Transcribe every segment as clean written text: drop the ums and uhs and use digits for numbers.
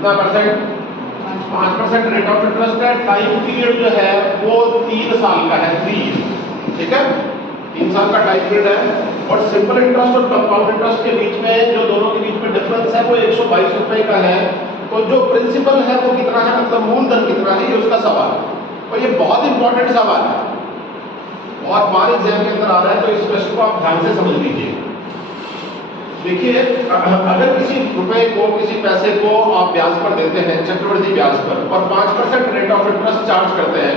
कितना percent? 5% rate of interest है। Time period जो है वो 3 साल का है, 3 ईयर, ठीक है, 3 साल का टाइम पीरियड है। और सिंपल इंटरेस्ट और कंपाउंड इंटरेस्ट के बीच में जो दोनों के बीच में डिफरेंस है वो 122 रुपए का है। तो जो प्रिंसिपल है वो कितना है, मतलब मूलधन कितना है, ये उसका सवाल है। और ये बहुत इंपॉर्टेंट सवाल है, बहुत बार एग्जाम के अंदर आ रहा है, तो इस प्रश्न को आप ध्यान से समझ लीजिए। देखिए, अगर किसी रुपए को, किसी पैसे को आप ब्याज पर देते हैं, चक्रवृद्धि ब्याज पर, और 5% रेट ऑफ इंटरेस्ट चार्ज करते हैं,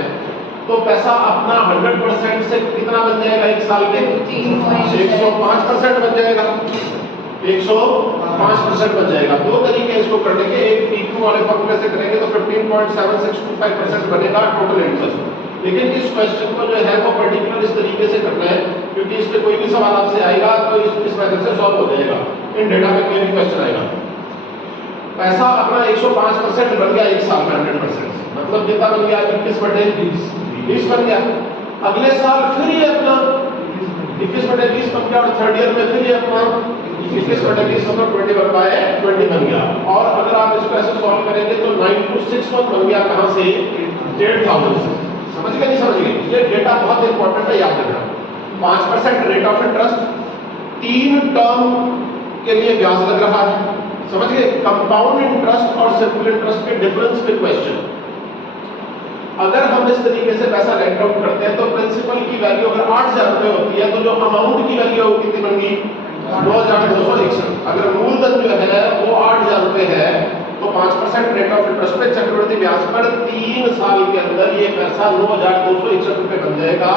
तो पैसा अपना 100% से कितना बन जाएगा एक साल में? 105% बन जाएगा, 105% बन जाएगा। दो तरीके इसको करने के, एक PQ वाले फॉर्मूले से करेंगे तो 15.7625% बनेगा टोटल इंटरेस्ट। लेकिन इस क्वेश्चन को जो है वो पर्टिकुलर इस तरीके से करना है, क्योंकि इस पे कोई भी सवाल आपसे आएगा तो इस मेथड से सॉल्व हो जाएगा। इन डेटा में कोई भी क्वेश्चन आएगा, पैसा अपना 105% बन गया एक साल में 100%, मतलब कितना बन गया? 21/20 बन गया। अगले साल फिर ये अपना 21/20 बन गया, और थर्ड ईयर में फिर ये अपना 21/20 मतलब 21/20 बन गया। और अगर आप इसको ऐसे सॉल्व करेंगे तो 9261 बन गया, कहां से? 8000 से। समझ गए नहीं समझ गए? ये डेटा बहुत इंपॉर्टेंट है, याद रखना। 5% रेट ऑफ इंटरेस्ट, 3 टर्म के लिए ब्याज लग रहा है, समझ गए? कंपाउंड इंटरेस्ट और सिंपल इंटरेस्ट के डिफरेंस पे क्वेश्चन। अगर हम इस तरीके से पैसा रेंट आउट करते हैं तो प्रिंसिपल की वैल्यू अगर 8000 रुपए होती है तो जो अमाउंट की वैल्यू होगी कितनी बनेगी? 9261। अगर मूलधन जो है वो 8000 रुपए है तो 5% रेट ऑफ इंटरेस्ट पे चक्रवृद्धि ब्याज पर 3 साल के अंदर ये पैसा 9261 रुपए बन जाएगा,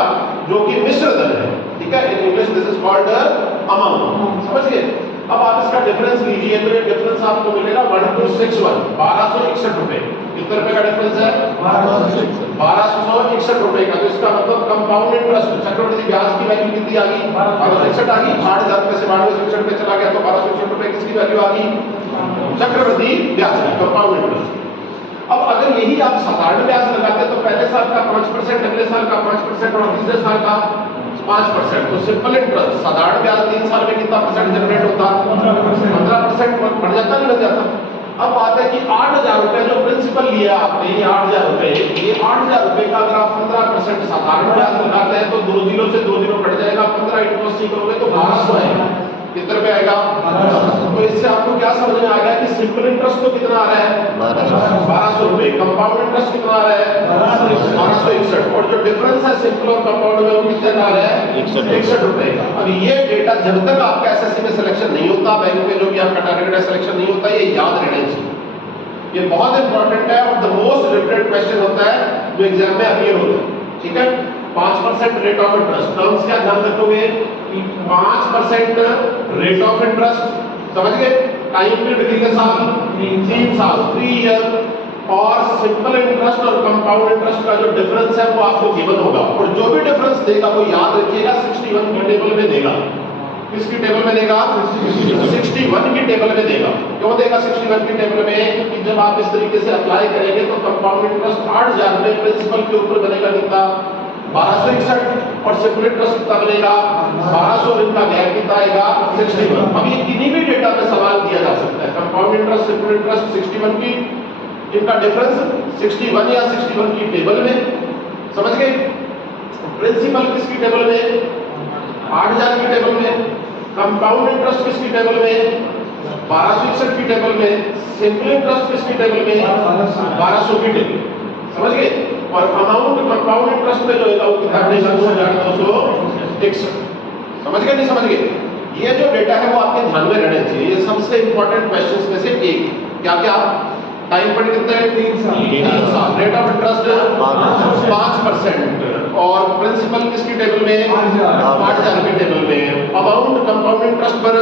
जो कि मिश्र धन है, ठीक है? In English this is called amount, समझ गए? अब आप इसका डिफरेंस लीजिए तो ये डिफरेंस आपको मिलेगा 1261, 1261 रुपए। कितने रुपए का डिफरेंस है? 1261 रुपए का। तो इसका मतलब कंपाउंड इंटरेस्ट, चक्रवृद्धि ब्याज की वैल्यू कितनी आ गई? 1261 आ गई। 8000 रुपए से 1261 पे चला गया तो 1261 रुपए किसकी वैल्यू आ गई? चक्रवृद्धि ब्याज की, कंपाउंड इंटरेस्ट। अब अगर यही आप साधारण ब्याज लगाते तो पहले साल का 5%, अगले साल का 5% और तीसरे साल का 5%। तो सिंपल इंटरेस्ट साधारण ब्याज 3 साल में कितना परसेंट जनरेट होता? 15% बढ़ जाता, नहीं बढ़ जाता? अब बात है कि 8000 रुपए जो प्रिंसिपल लिया आपने, ये 8000 रुपए, ये 8000 रुपए का अगर आप 15% साधारण ब्याज लगाते हैं तो 2 जीरो से 2 जीरो कट जाएगा, 15 इंटू 80 करोगे तो 1200 आएगा। कितने रुपए आएगा? 1200। तो इससे आपको क्या समझ में आ गया कि सिंपल इंटरेस्ट तो कितना आ रहा है? 1200 रुपए। कंपाउंड इंटरेस्ट कितना आ रहा है? 1261। और जो डिफरेंस है सिंपल और कंपाउंड में वो कितना आ रहा है? 61 रुपए का। अब ये डेटा जब तक आपका एसएससी में सिलेक्शन नहीं होता, बैंक में जो भी आपका टारगेट है सिलेक्शन नहीं होता, ये याद रहना चाहिए। ये बहुत इंपॉर्टेंट है और द मोस्ट रिपीटेड क्वेश्चन होता है जो एग्जाम में अपीयर होता है, ठीक है? 5% रेट ऑफ इंटरेस्ट, टर्म्स क्या ध्यान रखोगे? 5% रेट ऑफ इंटरेस्ट, समझ गए? टाइम पीरियड कितने साल? 3 साल, 3 ईयर। और सिंपल इंटरेस्ट और कंपाउंड इंटरेस्ट का जो डिफरेंस है वो आपको गिवन होगा, और जो भी डिफरेंस देगा वो याद रखिएगा 61 की टेबल में देगा। किसकी टेबल में देगा? 61 की टेबल में देगा। क्यों देगा 61 की टेबल में? क्योंकि जब आप इस तरीके से अप्लाई करेंगे तो कंपाउंड इंटरेस्ट 8000 रुपए प्रिंसिपल के ऊपर बनेगा कितना? 1261। और सिंपल इंटरेस्ट कितना बनेगा? 1200। इनका गैप कितना आएगा? 61। अब ये किन्हीं भी डेटा पे सवाल दिया जा सकता है। कंपाउंड इंटरेस्ट, सिंपल इंटरेस्ट 61 की, इनका डिफरेंस 61 या 61 की टेबल में, समझ गए? प्रिंसिपल किसकी टेबल में? 8000 की टेबल में। कंपाउंड इंटरेस्ट किसकी टेबल में? 1261 की टेबल में। सिंपल इंटरेस्ट किसकी टेबल में? 1200 की टेबल, समझ गए? और अमाउंट कंपाउंड इंटरेस्ट में जो है वो कितना बनेगा? 2261। समझ गए नहीं समझ गए? ये जो डेटा है वो आपके ध्यान में रहना चाहिए। ये सबसे इंपॉर्टेंट क्वेश्चंस में से एक। क्या क्या? टाइम पीरियड कितना है? 3 साल। Rate of interest 5%। और प्रिंसिपल किसकी टेबल में? 8000 की टेबल में। अमाउंट कंपाउंड इंटरेस्ट पर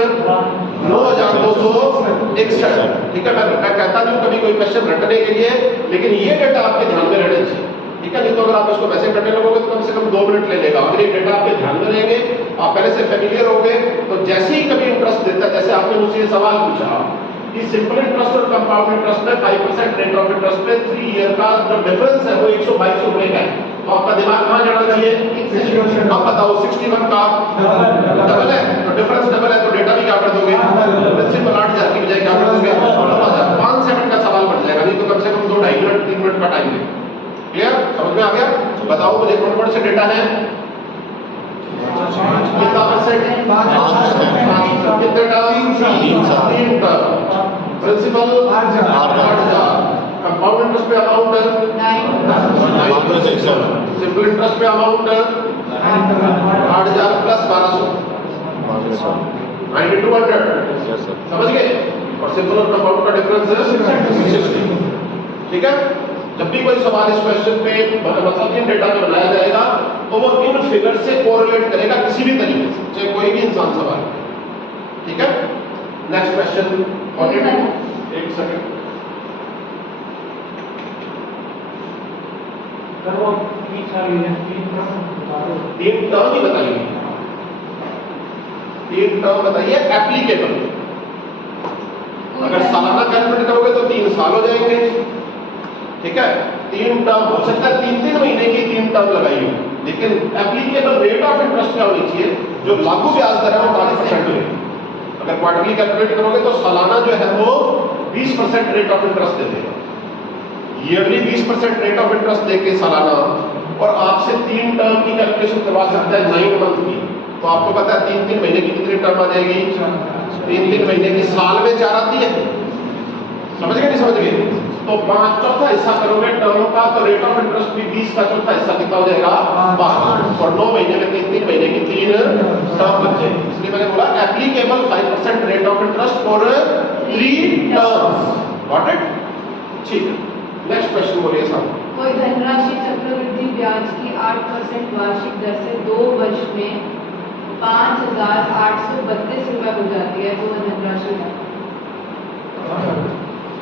9261, ठीक है? मैं कहता नहीं कभी कोई क्वेश्चन रटने के लिए, लेकिन ये डेटा आपके ध्यान में रहना चाहिए, ठीक है? नहीं तो अगर आप इसको वैसे करने लगोगे तो कम से कम 2 मिनट ले लेगा। अगर ये डेटा आपके ध्यान में रहेंगे, आप पहले से फेमिलियर हो गए, तो जैसे ही कभी इंटरेस्ट देता है, जैसे आपने मुझसे ये सवाल पूछा कि सिंपल इंटरेस्ट और कंपाउंड इंटरेस्ट में 5% रेट ऑफ इंटरेस्ट में 3 ईयर का जो डिफरेंस है वो 122 रुपए का है, तो आपका दिमाग कहाँ जाना चाहिए? आप बताओ 61 का डबल है, तो डिफरेंस डबल है तो डेटा भी क्या कर दोगे? प्रिंसिपल 8000 की बजाय क्या कर दोगे? 5 सेकंड का सवाल बन बताओ मुझे कौन कौन से डेटा है? कितना परसेंट? 5%। कितने term? 3 term. Principal 8,000। Compound interest पे अमाउंट 9,600। सिंपल इंटरेस्ट पे अमाउंट 8,000 प्लस 1,200 9200। समझ गए? और सिंपल और कंपाउंड का डिफरेंस है 660। ठीक है? जब भी कोई सवाल इस क्वेश्चन पे मतलब इन डेटा में बनाया जाएगा तो वो इन फिगर से कोरिलेट करेगा किसी भी तरीके से, चाहे कोई भी इंसान सवाल। ठीक है? Next question 42। एक सेकंड। तीन टर्म ही बताइए। 3 टर्म बताइए एप्लीकेबल। अगर सालाना कैलकुलेट करोगे तो 3 साल हो जाएंगे। ठीक है? 3 टर्म हो सकता है 3-3 महीने की 3 टर्म लगाई हो, लेकिन एप्लीकेबल रेट ऑफ इंटरेस्ट क्या होनी चाहिए? जो लागू ब्याज दर है वो 5% है। अगर क्वार्टरली कैलकुलेट करोगे तो सालाना जो है वो 20% रेट ऑफ इंटरेस्ट दे देगा। ईयरली 20% रेट ऑफ इंटरेस्ट देके सालाना, और आपसे 3 टर्म की कैलकुलेशन करवा सकता है 9 मंथ की। तो आपको पता है 3-3 महीने की कितनी टर्म आ जाएगी? 3-3 महीने की साल में 4 आती है। समझ गए नहीं समझ गए? तो 5 चौथा हिस्सा करोगे टर्म का तो रेट ऑफ इंटरेस्ट भी 20 का चौथा हिस्सा कितना हो जाएगा? 5। और 9 महीने में 3-3 महीने की 3 टर्म बच जाएगी। इसलिए मैंने बोला applicable 5% rate of interest for 3 terms. Got it? ठीक है, नेक्स्ट क्वेश्चन बोलिए साहब। कोई धनराशि चक्रवृद्धि ब्याज की 8% वार्षिक दर से 2 वर्ष में 5,832 रुपए हो जाती है, तो वह धनराशि है।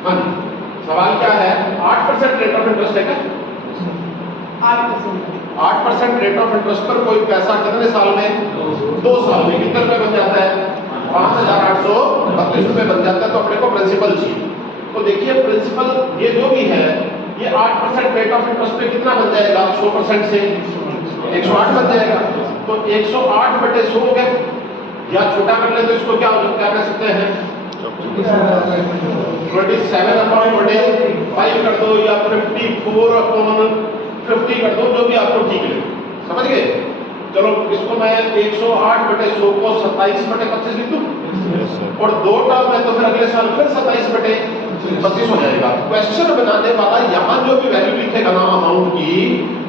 हाँ जी, सवाल क्या है? 8% रेट ऑफ इंटरेस्ट है क्या? 8%। 8% रेट ऑफ इंटरेस्ट पर कोई पैसा कितने साल में? 2 साल में कितने रुपए बन जाता है? 5,832 रुपए बन जाता है। तो अपने को प्रिंसिपल चाहिए। तो देखिए प्रिंसिपल ये जो भी है ये 8% रेट ऑफ इंटरेस्ट पे कितना बन जाएगा? 100% से 108 बन जाएगा। तो 108 बटे 100 हो गया, या छोटा कर ले तो इसको क्या कर सकते हैं? 27 अपॉन बटे 5 कर दो, या 54 अपॉन 50 कर दो, जो भी आपको ठीक लगे। समझ गए? चलो इसको मैं 108 बटे 100 को 27 बटे 25 लिख दूं, और 2 टर्म है तो फिर अगले साल फिर 27 बटे 25 हो जाएगा। क्वेश्चन बनाने वाला यहाँ जो भी वैल्यू लिखेगा ना अमाउंट की,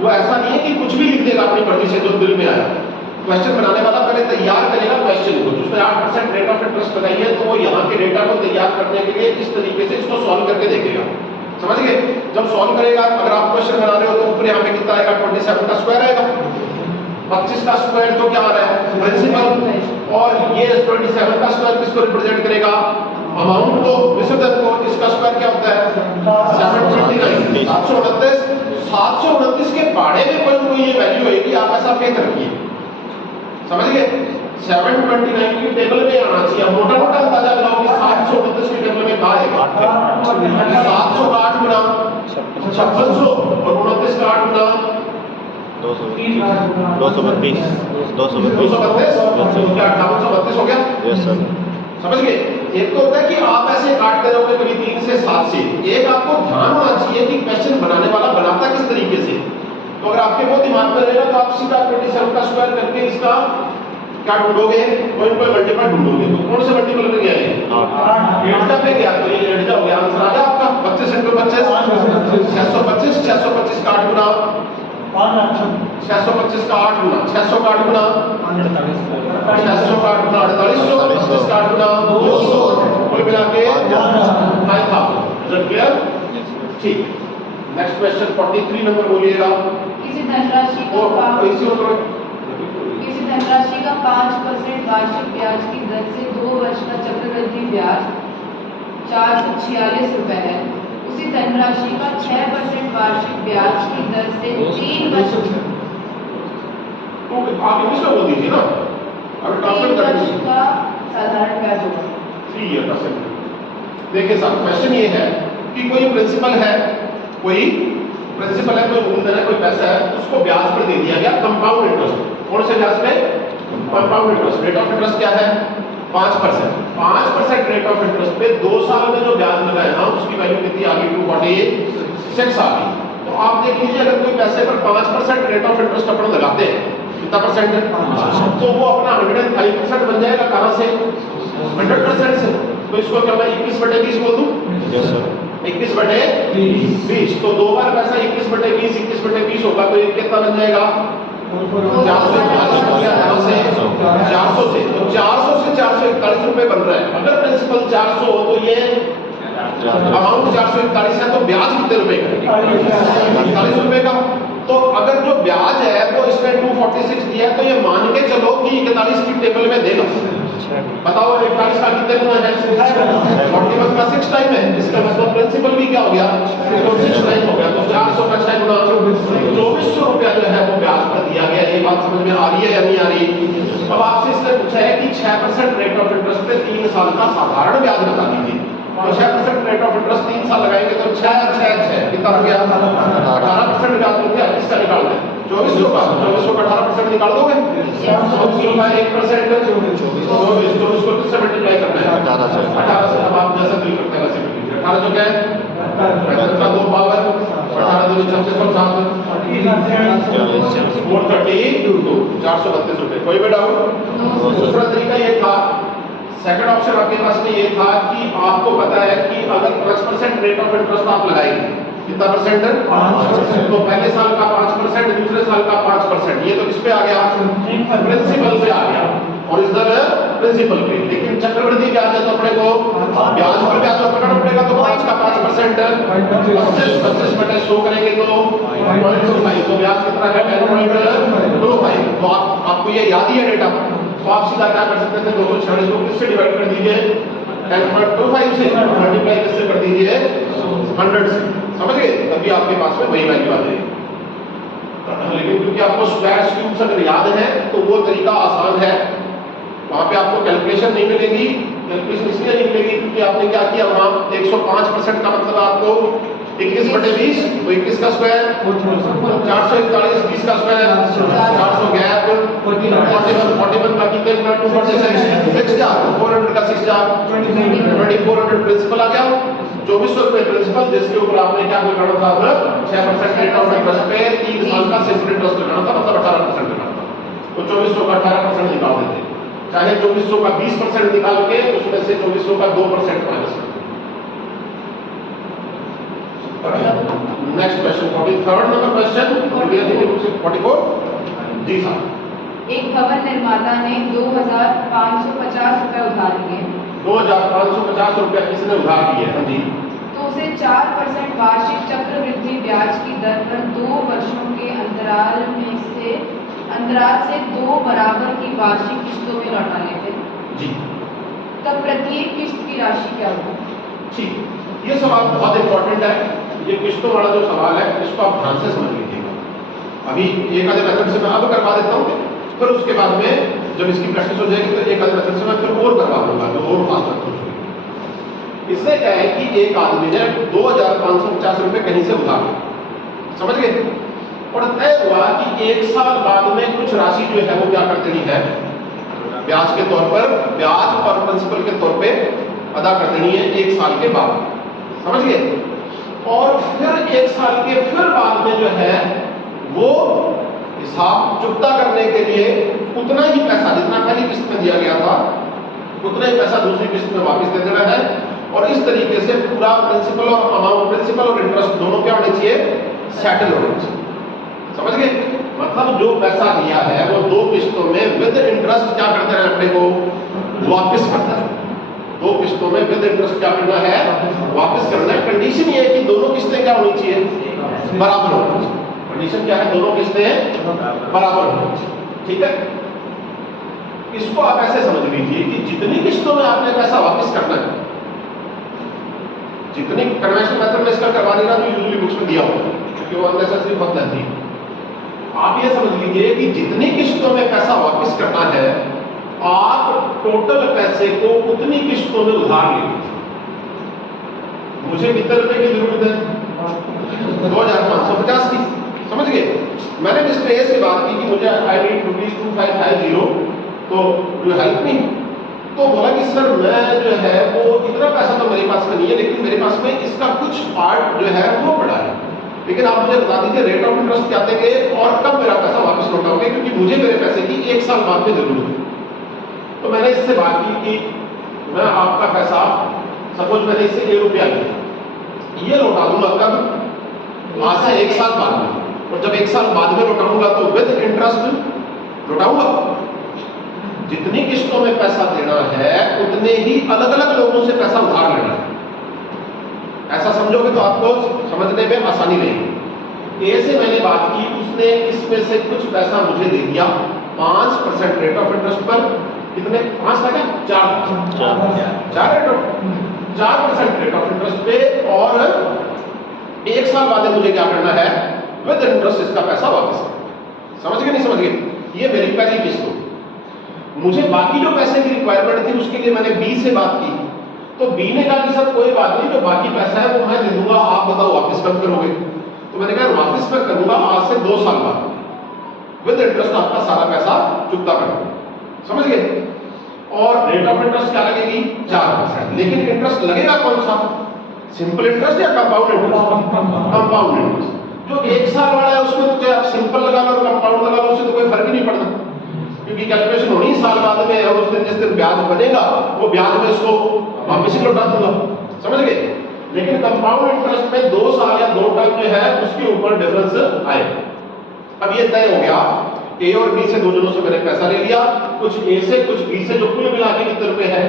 वो ऐसा नहीं है कि कुछ भी लिख देगा अपनी मर्जी से जो दिल में आया। क्वेश्चन बनाने वाला पहले तैयार करेगा क्वेश्चन को, जिसमें 8% रेट ऑफ इंटरेस्ट लगाई है, तो वो यहाँ के डेटा को तैयार करने के लिए इस तरीके से इसको सॉल्व करके देखेगा। समझ गए? जब सॉल्व करेगा, अगर आप क्वेश्चन बना रहे हो तो ऊपर यहाँ पे कितना आएगा? 27 का स्क्वायर आएगा। 25 का स्क्वायर तो क्या आ रहा है? प्रिंसिपल। और ये 27 का स्क्वायर किसको रिप्रेजेंट करेगा? अमाउंट को, विसर्जन को। इसका स्क्वायर क्या होता है? 729। 729 के बारे में कोई ये वैल्यू होगी, आप ऐसा फेंक रखिए। समझ गए? 729 की टेबल में आना चाहिए। मोटा मोटा अंदाजा लगाओ कि 729 की टेबल में कहाँ आएगा? 700 का 8 गुना 5600, और 29 का 8 गुना 232 क्या 5832 हो गया? Yes sir. समझ गए? एक तो होता है कि आप ऐसे काटते रहोगे कभी 3 से 7 से। एक आपको ध्यान होना चाहिए कि क्वेश्चन बनाने वाला बनाता किस तरीके से। तो अगर आपके वो दिमाग में रहेगा तो आप सीधा 27 का स्क्वायर करके इसका क्या ढूंढोगे? कोई मल्टीपल ढूंढोगे। तो कौन से मल्टीपल में गया है? 8 पे गया, तो ये 8 हो गया। आंसर आ गया आपका 25 × 25 625। 625 का 8 गुना 625 का 8 गुना 600 का 8 गुना 600 का 8 गुना 4800 का 8 गुना 200, कुल मिला के 5000। क्लियर? ठीक। नेक्स्ट क्वेश्चन 43 नंबर बोलिएगा। किसी धनराशि का 5% वार्षिक ब्याज की दर से 2 वर्ष का चक्रवृद्धि ब्याज 446 रुपए है। उसी धनराशि का 6% वार्षिक ब्याज की दर से 3 वर्ष तो आप इंग्लिश में बोल दीजिए ना, अगर ट्रांसलेट कर दीजिए का साधारण ब्याज होगा 3 ईयर का सेट। देखिए साहब, क्वेश्चन ये है कि कोई प्रिंसिपल है, कोई मूलधन है, कोई पैसा है, उसको ब्याज पर दे दिया गया कंपाउंड इंटरेस्ट। कौन से ब्याज पे? Compound interest. Rate of interest क्या है? 5%। 5% रेट ऑफ इंटरेस्ट पे 2 साल में जो ब्याज लगाया ना उसकी वैल्यू कितनी आ गई? 246 आ गई। तो तो आप देख लीजिए, अगर कोई पैसे पर 5% रेट ऑफ इंटरेस्ट अपन लगाते हैं, कितना परसेंट है, तो वो अपना 105% बन जाएगा। कहाँ से? 100% से। तो इसको क्या मैं 21/20 बोल दूं? 21/20। तो 2 बार पैसा 21/20, 21/20 होगा, तो ये कितना बन जाएगा? 400 से 400 से, तो 400 से 441 रुपए बन रहा है। अगर प्रिंसिपल 400 हो तो ये अमाउंट 441 है, तो ब्याज कितने रुपए का? 41 रुपए का। तो अगर जो ब्याज है वो इसमें 246 दिया है, तो ये मान के चलो कि 41 की टेबल में देगा। बताओ 41 का कितने गुना है? 41 का 6 टाइम है। इसका मतलब प्रिंसिपल भी क्या हो गया? 6 टाइम हो गया। तो 400 का 6 गुना 2400 रुपया जो है वो ब्याज पर दिया गया। ये बात समझ में आ रही है या नहीं आ रही? अब आपसे इसने पूछा है कि 6% रेट ऑफ इंटरेस्ट पे 3 साल का साधारण ब्याज बता दीजिए। तो 6% रेट ऑफ इंटरेस्ट 3 साल लगाएंगे तो 6 कितना हो गया? 18% ब्याज हो गया। इसका निकाल दें 2400 का 18% निकाल दोगे? 2400 का 1% 2400 को किससे मल्टीप्लाई करना है? 18 से। अब आप जैसा दिल करते हैं वैसे कर लीजिए। 1800 क्या है? 65 का 2 पावर 18 दूनी 432 432 रुपए। कोई भी डाउट? दूसरा तरीका ये था, सेकंड ऑप्शन आपके पास में ये था कि आपको पता है कि अगर 5% रेट ऑफ इंटरेस्ट आप लगाएंगे, कितना परसेंट है? 5%। तो पहले साल का 5%, दूसरे साल का 5%, ये तो किस पे आ गया? प्रिंसिपल पे आ गया। और इधर प्रिंसिपल पे। लेकिन चक्रवृद्धि ब्याज है तो अपने को ब्याज पर ब्याज पकड़ना पड़ेगा। तो 5 का 5% 25/100 करेंगे तो 0.25। तो ब्याज कितना है? 10.25। तो आपको ये याद ही है डेटा। तो आप सीधा क्या कर सकते थे? 246 को किससे डिवाइड कर दीजिए? 10.25 से। मल्टीप्लाई किससे कर दीजिए? 100 से। समझ गए? तभी आपके पास में वही वैल्यू आ जाएगी। लेकिन क्योंकि आपको स्क्वायर क्यूब्स अगर याद है तो वो तरीका आसान है। वहां पे आपको कैलकुलेशन नहीं मिलेगी। कैलकुलेशन इसलिए नहीं मिलेगी क्योंकि आपने क्या किया, वहां 105% का मतलब आपको 21/20, तो 21 का स्क्वायर 441, 20 का स्क्वायर 400 गैप 41 का कितने गुना 246 जा 400 का 6 जा 2400 प्रिंसिपल आ गया। 2400 रुपए प्रिंसिपल, जिसके ऊपर आपने क्या करना था? 6% रेट ऑफ इंटरेस्ट पे 3 साल का सिंपल इंटरेस्ट लगाना था, मतलब 18% लगाना था। तो 2400 का 18% निकाल देते, चाहे 2400 का 20% निकाल के उसमें से 2400 का 2% माइनस कर। Next question 43rd number question 44 जी साहब। एक भवन निर्माता ने 2550 रुपए उधार लिए। 2550 रुपया किसने उधार लिए? हाँ जी। तो उसे 4% वार्षिक चक्रवृद्धि ब्याज की दर पर 2 वर्षों के अंतराल से 2 बराबर की वार्षिक किस्तों में लौटाने थे जी। तब प्रत्येक किस्त की राशि क्या होगी? ठीक, ये सवाल बहुत इंपॉर्टेंट है। ये किस्तों वाला जो सवाल है इसको आप ध्यान से समझ लीजिएगा। अभी एक आधे मेथड से मैं अब करवा देता हूँ, फिर उसके बाद में जब इसकी प्रैक्टिस हो जाएगी तो एक आधे मेथड से मैं फिर और करवा दूंगा जो और फास्ट अप्रोच होगी। इसमें क्या है कि एक आदमी ने 2550 रुपए कहीं से उधार लिया, समझ गए? और तय हुआ कि 1 साल बाद में कुछ राशि जो है वो क्या कर देनी है, ब्याज के तौर पर, ब्याज और प्रिंसिपल के तौर पे अदा कर देनी है 1 साल के बाद, समझ गए? और फिर 1 साल के फिर बाद में जो है वो हिसाब चुकता करने के लिए उतना ही पैसा जितना पहली किस्त में दिया गया था उतना ही पैसा दूसरी किस्त में वापस दे देना है। और इस तरीके से पूरा प्रिंसिपल और अमाउंट, प्रिंसिपल और इंटरेस्ट दोनों क्या होने चाहिए? सेटल होने चाहिए, समझ गए? मतलब जो पैसा दिया है वो 2 किस्तों में विद इंटरेस्ट क्या करते हैं अपने को वापस करता है। 2 किस्तों में विद इंटरेस्ट क्या करना है? वापस करना है। कंडीशन ये है कि दोनों किस्तें क्या होनी चाहिए? बराबर होनी चाहिए। कंडीशन क्या है? दोनों किस्तें बराबर होनी चाहिए, ठीक है? इसको आप ऐसे समझ लीजिए कि जितनी किस्तों में आपने पैसा वापस करना है, जितनी कन्वेंशनल मेथड में इसका करवा नहीं रहा तो यूजुअली बुक्स में दिया होगा क्योंकि वो अननेसेसरी बहुत लेंथी है। आप ये समझ लीजिए कि जितनी किस्तों में पैसा वापस करना है आप टोटल पैसे को उतनी किस्तों में उधार लीजिए। मुझे कितने रुपए की जरूरत है? 2550 की, समझ गए? मैंने मिस्टर ए से बात की कि मुझे आई नीड ₹2550, तो यू हेल्प मी। तो बोला कि सर मैं जो है वो इतना पैसा तो मेरे पास में नहीं है, लेकिन मेरे पास में इसका कुछ पार्ट जो है वो पड़ा है, लेकिन आप मुझे बता दीजिए रेट ऑफ इंटरेस्ट क्या देंगे और कब मेरा पैसा वापस लौटाओगे, क्योंकि मुझे मेरे पैसे की 1 साल बाद में जरूरत है। तो मैंने इससे बात की कि मैं आपका पैसा, सपोज मैंने इससे 1 रुपया लिया, ये लौटा दूंगा कब, आज से 1 साल बाद में, और जब 1 साल बाद में लौटाऊंगा तो विद इंटरेस्ट लौटाऊंगा। जितनी किस्तों में पैसा देना है उतने ही अलग अलग लोगों से पैसा उधार लेना है। ऐसा समझोगे तो आपको समझने में आसानी रहेगी। ए से मैंने बात की, उसने इसमें से कुछ पैसा मुझे दे दिया 5% रेट ऑफ इंटरेस्ट पर। कितने, 5 था क्या, 4% रेट ऑफ इंटरेस्ट पे, और 1 साल बाद मुझे क्या करना है, विद इंटरेस्ट इसका पैसा वापस। समझ गए नहीं समझ गए? ये मेरी पहली किस्त हो। मुझे बाकी जो पैसे की रिक्वायरमेंट थी उसके लिए मैंने बी से बात की, तो बी ने कहा कि सर कोई बात नहीं, जो बाकी पैसा है वो मैं दे दूंगा, आप बताओ वापस कब करोगे। तो मैंने कहा वापस मैं करूंगा आज से 2 साल बाद, विद इंटरेस्ट आपका सारा पैसा चुकता करूंगा। समझ गए? और रेट ऑफ इंटरेस्ट क्या लगेगी, 4%। लेकिन इंटरेस्ट लगेगा कौन सा, सिंपल इंटरेस्ट या कंपाउंड इंटरेस्ट? Compound interest. जो 1 साल वाला है उसमें तो चाहे आप सिंपल लगा लो और कंपाउंड लगा लो, उससे तो कोई फर्क ही नहीं पड़ता, क्योंकि कैलकुलेशन होनी साल बाद में, और उस दिन जिस दिन ब्याज बनेगा वो ब्याज में इसको वापस ही लौटा दूंगा। समझ गए? लेकिन कंपाउंड इंटरेस्ट में 2 साल या 2 टर्म जो है उसके ऊपर डिफरेंस आएगा। अब ये तय हो गया, ए और बी से 2 जनों से मैंने पैसा ले लिया, कुछ ए से कुछ बी से, जो कुल मिला के कितने रुपए है,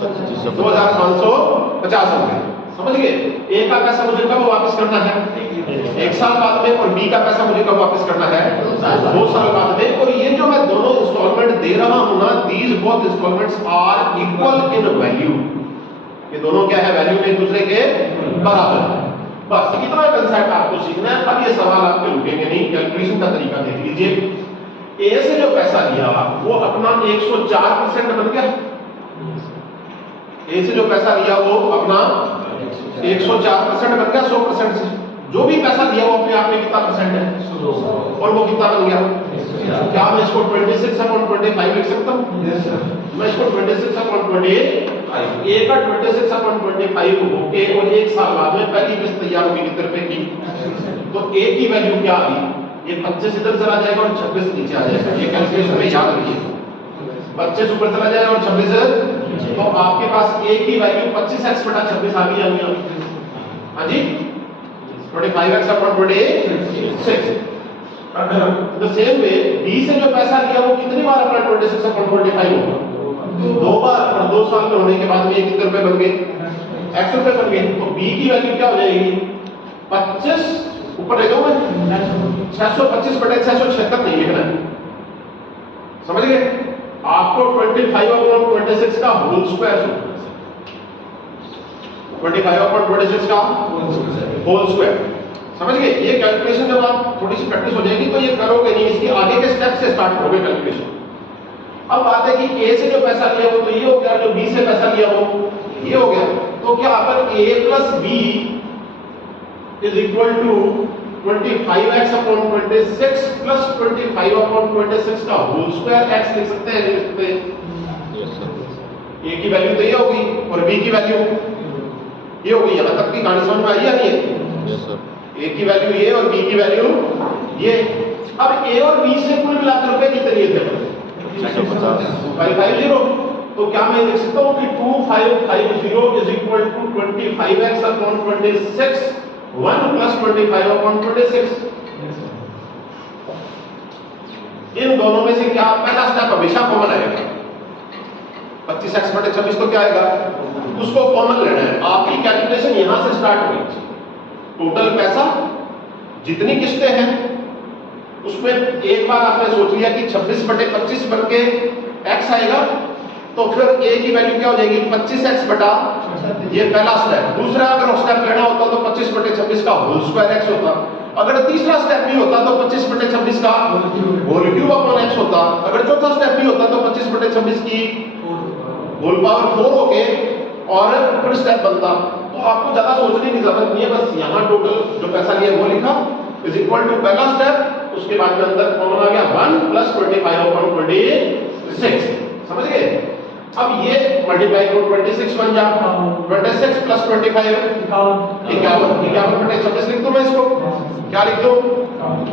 2550 रुपए। समझ गए? ए का पैसा मुझे कब वापस करना है, 1 साल बाद में, और बी का पैसा मुझे कब वापस करना है, 2 साल बाद में। और ये जो मैं दोनों इंस्टॉलमेंट दे रहा हूं ना, these both installments are equal in value. ये दोनों क्या है, वैल्यू में एक दूसरे के बराबर है। बस इतना कंसेप्ट आपको सीखना है। अब ये सवाल आपके रुकेंगे नहीं, कैलकुलेशन का तरीका देख लीजिए। ए से जो पैसा लिया वो अपना 104% बन गया। ए से जो पैसा लिया वो अपना 104% बन गया 100% से। जो भी पैसा लिया वो अपने आप में कितना परसेंट है, 100, और वो कितना बन गया। क्या मैं इसको 26/25 लिख सकता हूँ? मैं इसको 26/25, ए का 26/25 होके और 1 साल बाद में पहली किस्त तैयार होगी कितने रुपए की, तो ए की वैल्यू क्या आ गई, ये 25 इधर चला जाएगा और 26 नीचे आ जाएगा। ये कैलकुलेशन में याद रखिए, 25 ऊपर चला जाएगा और 26, तो आपके पास ए की वैल्यू 25x/26 आ गई। हाँ जी, 25x/26। The same way B से जो पैसा लिया वो कितनी बार अपना 26/25 होगा, 2 बार, और 2 साल में होने के बाद में ये कितने रुपए बन गए, x रुपए बन गए। तो बी की वैल्यू क्या हो जाएगी, 25 ऊपर ले जाऊं मैं, 625/676 नहीं लिखना है। समझ गए? आपको 25/26 का होल स्क्वायर, 25/26 का होल स्क्वायर। समझ गए? ये कैलकुलेशन जब आप थोड़ी सी प्रैक्टिस हो जाएगी तो ये करोगे नहीं, इसकी आगे के स्टेप से स्टार्ट करोगे कैलकुलेशन। अब बात है कि ए से जो पैसा लिया वो तो ये हो गया, जो बी से पैसा लिया वो ये हो गया। तो क्या अपन a + b is equal to 25x/26 + 25/26 का होल स्क्वायर x लिख सकते हैं? लिख सकते हैं। a की वैल्यू तो ये होगी और b की वैल्यू ये होगी। यहां तक की कहानी समझ में आई या नहीं है? Yes sir. a की वैल्यू ये और b की वैल्यू ये। अब a और b से कुल मिलाकर रुपए कितने लिए थे, 2550। तो क्या मैं लिख सकता हूं कि 2550 इज इक्वल टू 25x/26 1 + 25/26। इन दोनों में से क्या पहला स्टेप हमेशा कॉमन आएगा, 25x/26 तो क्या आएगा, उसको कॉमन लेना है। आपकी कैलकुलेशन यहां से स्टार्ट होगी। टोटल पैसा, जितनी किस्तें हैं उसमें एक बार आपने सोच लिया कि 26/25 बन के x आएगा, तो फिर a की वैल्यू क्या हो जाएगी, 25x/, ये पहला स्टेप। दूसरा अगर स्टेप लेना होता तो 25/26 का होल स्क्वायर x होता। अगर तीसरा स्टेप भी होता तो 25/26 का होल क्यूब अपॉन x होता। अगर चौथा स्टेप भी होता तो 25/26 की होल पावर 4 होके और फिर स्टेप बनता। तो आपको ज्यादा सोचने की जरूरत नहीं है, बस यहाँ टोटल जो पैसा लिया वो लिखा इज इक्वल टू पहला स्टेप, उसके बाद में अंदर कॉमन आ गया 1 + 25/26। समझ गए? अब ये मल्टीप्लाई करो 26 बन जा 26 प्लस 25 51 बटे 26 लिख दूं मैं इसको क्या लिख दूं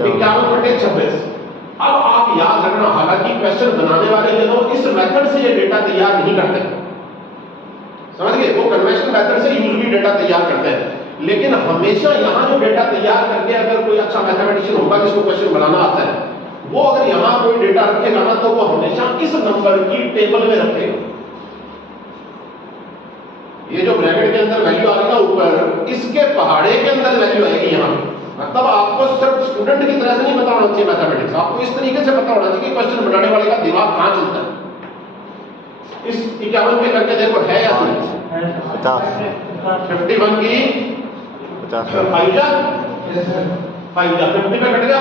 51 बटे 26। अब आप याद रखना हालांकि क्वेश्चन बनाने वाले जो लोग इस मेथड से ये डेटा तैयार नहीं करते समझ गए वो कन्वेंशनल मेथड से यूजुअली डेटा तैयार करते हैं लेकिन हमेशा यहां जो डेटा तैयार करके अगर कोई अच्छा मैथमेटिशियन होगा जिसको क्वेश्चन बनाना आता है वो अगर यहां कोई डेटा रखेगा ना तो वो हमेशा इस नंबर की टेबल में रखेगा। ये जो ब्रैकेट के अंदर वैल्यू आ रही ना ऊपर इसके पहाड़े के अंदर वैल्यू आएगी यहां मतलब आपको सिर्फ स्टूडेंट की तरह से नहीं पता होना चाहिए मैथमेटिक्स आपको इस तरीके से पता होना चाहिए कि क्वेश्चन बनाने वाले का दिमाग कहां चलता है। इस 51 पे करके देखो है या नहीं 51 की 5 जा 50 पे कट गया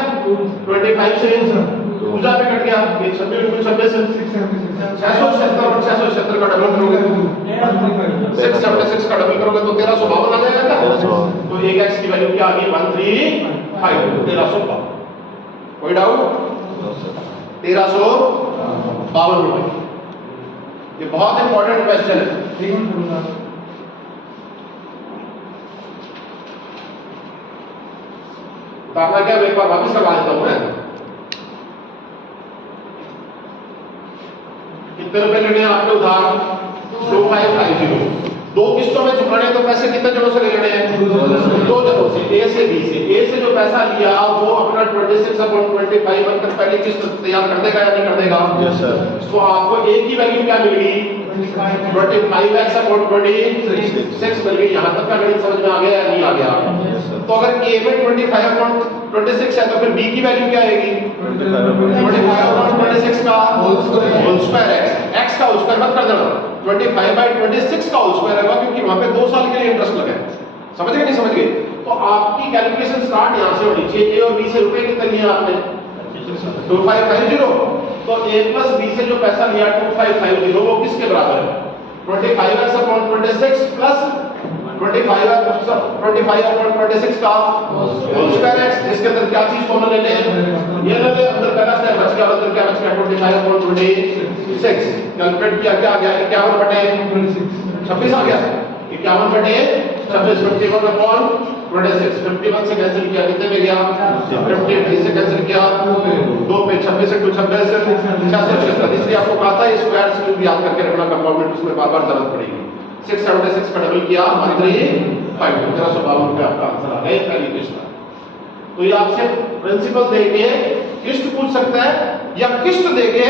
25 से पूजा पे कट गया 26 676 और 676 का डबल करोगे 676 का डबल करोगे तो 1352 आ जाएगा क्या तो एक x की वैल्यू क्या आ गई 135 1352 कोई डाउट 1352 रुपए ये बहुत इंपॉर्टेंट क्वेश्चन है। तो आपका क्या एक बार वापस करवा देता हूं मैं कितने रुपए लेने हैं आपके उधार 2550 दो किस्तों में चुकाने तो पैसे कितने जनों से ले लेने हैं दो जनों से ए से बी से ए से जो पैसा लिया वो अपना 26/25 बनकर पहली किस्त तैयार कर देगा या नहीं कर देगा यस सर तो आपको ए की वैल्यू क्या मिलेगी 25x/26 मिल गई। यहां तक का गणित समझ में आ गया या नहीं आ गया तो अगर a में 25/26 है तो फिर b की वैल्यू क्या आएगी 25/26 का होल स्क्वायर x का होल स्क्वायर मत कर देना 25/26 का होल स्क्वायर होगा क्योंकि वहां पे 2 साल के लिए इंटरेस्ट लगा है समझ गए नहीं समझ गए। तो आपकी कैलकुलेशन स्टार्ट यहां से होनी चाहिए a और b से रुपए कितने लिए आपने 2550 तो a प्लस b से जो पैसा लिया 2550 वो किसके बराबर है 25x/26 प्लस 25/26 का होल स्क्वायर x जिसके अंदर क्या चीज कॉमन लेने हैं ये ले ले अंदर पहला स्टेप बच गया अंदर क्या बच गया 25/26 कैलकुलेट किया क्या आ गया 51/26 आ गया 51/26 51/26 51 से कैंसिल किया कितने में गया 50 से कैंसिल किया 2 पे 26 से 26 66 इसलिए आपको कहा था स्क्वायर से भी याद करके रखना कंपाउंड उसमें बार-बार जरूरत पड़ेगी 676 का डबल किया 1352 रुपए आपका आंसर आ गया पहली किस्त। तो ये आपसे प्रिंसिपल देके किस्त पूछ सकता है या किस्त देके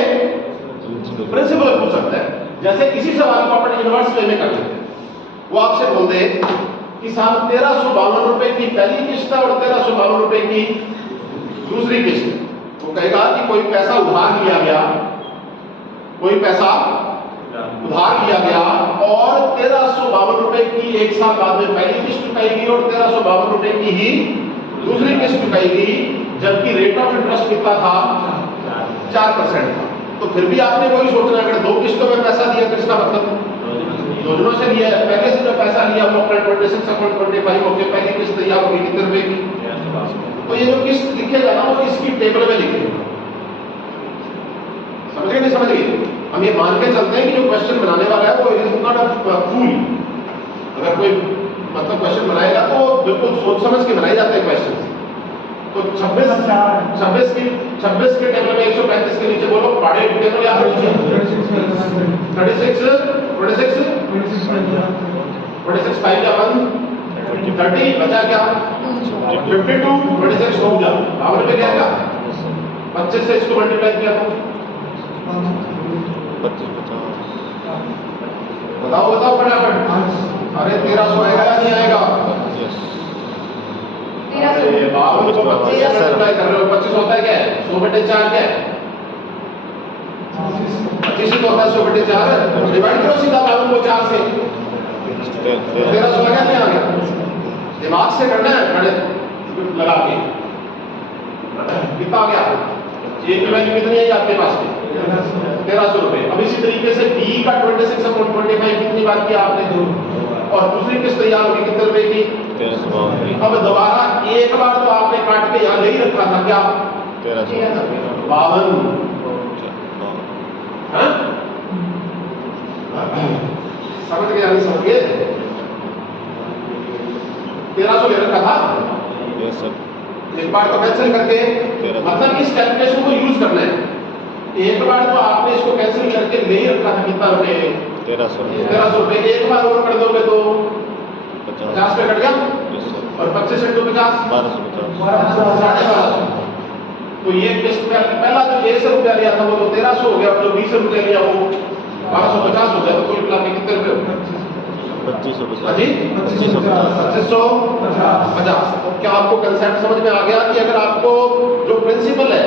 प्रिंसिपल पूछ सकता है। जैसे इसी सवाल को अपन इनवर्स वे में कर लेते हैं वो आपसे बोल दे कि साहब 1352 रुपए की पहली किस्त और 1352 रुपए की दूसरी किस्त वो कहेगा कि कोई पैसा उधार लिया गया कोई पैसा उधार लिया गया और 1352 रुपए की एक साल बाद में पहली किस्त चुकाएगी और 1352 रुपए की ही दूसरी किस्त चुकाएगी जबकि रेट ऑफ इंटरेस्ट कितना था 4% था। तो फिर भी आपने वही सोचना अगर दो किस्तों में पैसा दिया तो इसका मतलब दोनों से लिया है पहले से जो पैसा लिया वो अपना 26/25 ओके पहली किस्त तैयार होगी कितने रुपए की तो ये जो किस्त लिखेगा ना वो इसकी टेबल में लिखेगा समझ गए नहीं समझ गए। हम ये मान के चलते हैं कि जो क्वेश्चन बनाने वाला है वो इज नॉट अ फूल अगर कोई मतलब क्वेश्चन बनाएगा तो बिल्कुल सोच समझ के बनाए जाते हैं क्वेश्चन। तो 26 के टेबल में 135 के नीचे बोलो पहाड़े टेबल याद रखिए 26 5 या 1 30 बचा क्या 52 26 हो गया आपने पे क्या क्या 25 से इसको मल्टीप्लाई किया तो 25 बताओ बताओ फटाफट अरे 1300 आएगा या नहीं आएगा 52 को 25 से मल्टीप्लाई कर रहे हो 25 होता है क्या 100/4 क्या है 25 तो होता है 100/4 डिवाइड करो सीधा 52 को 4 से 1300 लगा नहीं आ गया दिमाग से करना है गणित लगा के कितना आ गया ए की वैल्यू कितनी है आपके पास में 1300 रुपए। अब इसी तरीके से बी का 26/25 कितनी बात की आपने और दूसरी किस्त तैयार होगी कितने रुपए की अब दोबारा एक बार तो आपने काट के यहाँ ले ही रखा था क्या 52 समझ गए या नहीं समझ गए? 1300 ले रखा था, यस सर। एक बार तो कैंसिल करके मतलब इस कैलकुलेशन को यूज करना है। एक बार तो आपने इसको कैंसिल करके ले ही रखा था, कितना रुपए? 1300 रुपए। एक बार और कर दोगे तो 50 पे कट गया, और 25 इंटू 50 1250। तो ये किस्त में पहला जो 100 रुपया लिया था वो तो 1300 हो गया, और जो 20 रुपया लिया वो 1250 हो गया। तो कुल मिला के कितने रुपए हो गए? 2550। तो क्या आपको कंसेप्ट समझ में आ गया कि अगर आपको जो प्रिंसिपल है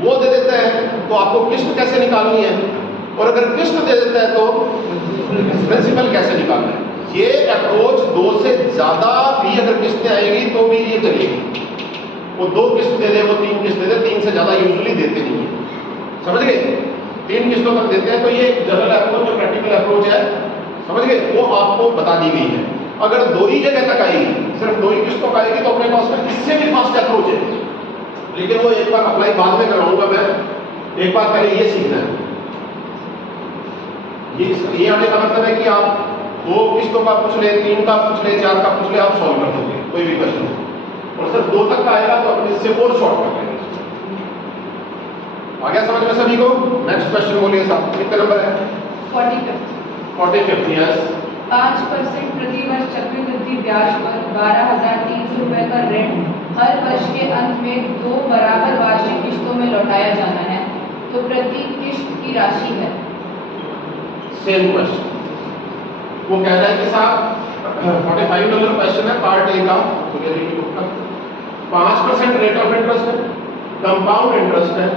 वो दे देता है तो आपको किस्त कैसे निकालनी है, और अगर किस्त दे देता है तो प्रिंसिपल कैसे निकालना है? ये अप्रोच 2 से ज्यादा भी अगर किस्तें आएगी तो भी ये चलेगी। वो 2 किस्त दे दे, वो 3 किस्त दे दे, 3 से ज्यादा यूजुअली देते नहीं है, समझ गए? 3 किस्तों तक देते हैं। तो ये जनरल अप्रोच जो प्रैक्टिकल अप्रोच है, समझ गए, वो आपको बता दी गई है। अगर 2 ही जगह तक आएगी, सिर्फ 2 ही किस्तों का आएगी, तो अपने पास में इससे भी फास्ट अप्रोच है, लेकिन वो एक बार अप्लाई बाद में करवाऊंगा मैं। एक बार पहले ये सीखना है। ये आने का मतलब है कि आप 2 किस्तों का पूछ ले, 3 का पूछ ले, 4 का पूछ ले, आप सॉल्व कर दोगे कोई भी क्वेश्चन। और सिर्फ 2 तक का आएगा तो अपने इससे और शॉर्ट कर लेंगे। आ गया समझ में सभी को? नेक्स्ट क्वेश्चन बोलिए साहब, कितने नंबर है? 45 यस। 5% प्रतिवर्ष चक्रवृद्धि ब्याज पर 12,300 रुपए का ऋण हर वर्ष के अंत में 2 बराबर वार्षिक किस्तों में लौटाया जाना है, तो प्रति किस्त की राशि है। सेम क्वेश्चन वो कह रहा है कि साहब 45 नंबर क्वेश्चन है, पार्ट ए का, तो ये देखिए बुक का 5% रेट ऑफ इंटरेस्ट है, कंपाउंड इंटरेस्ट है,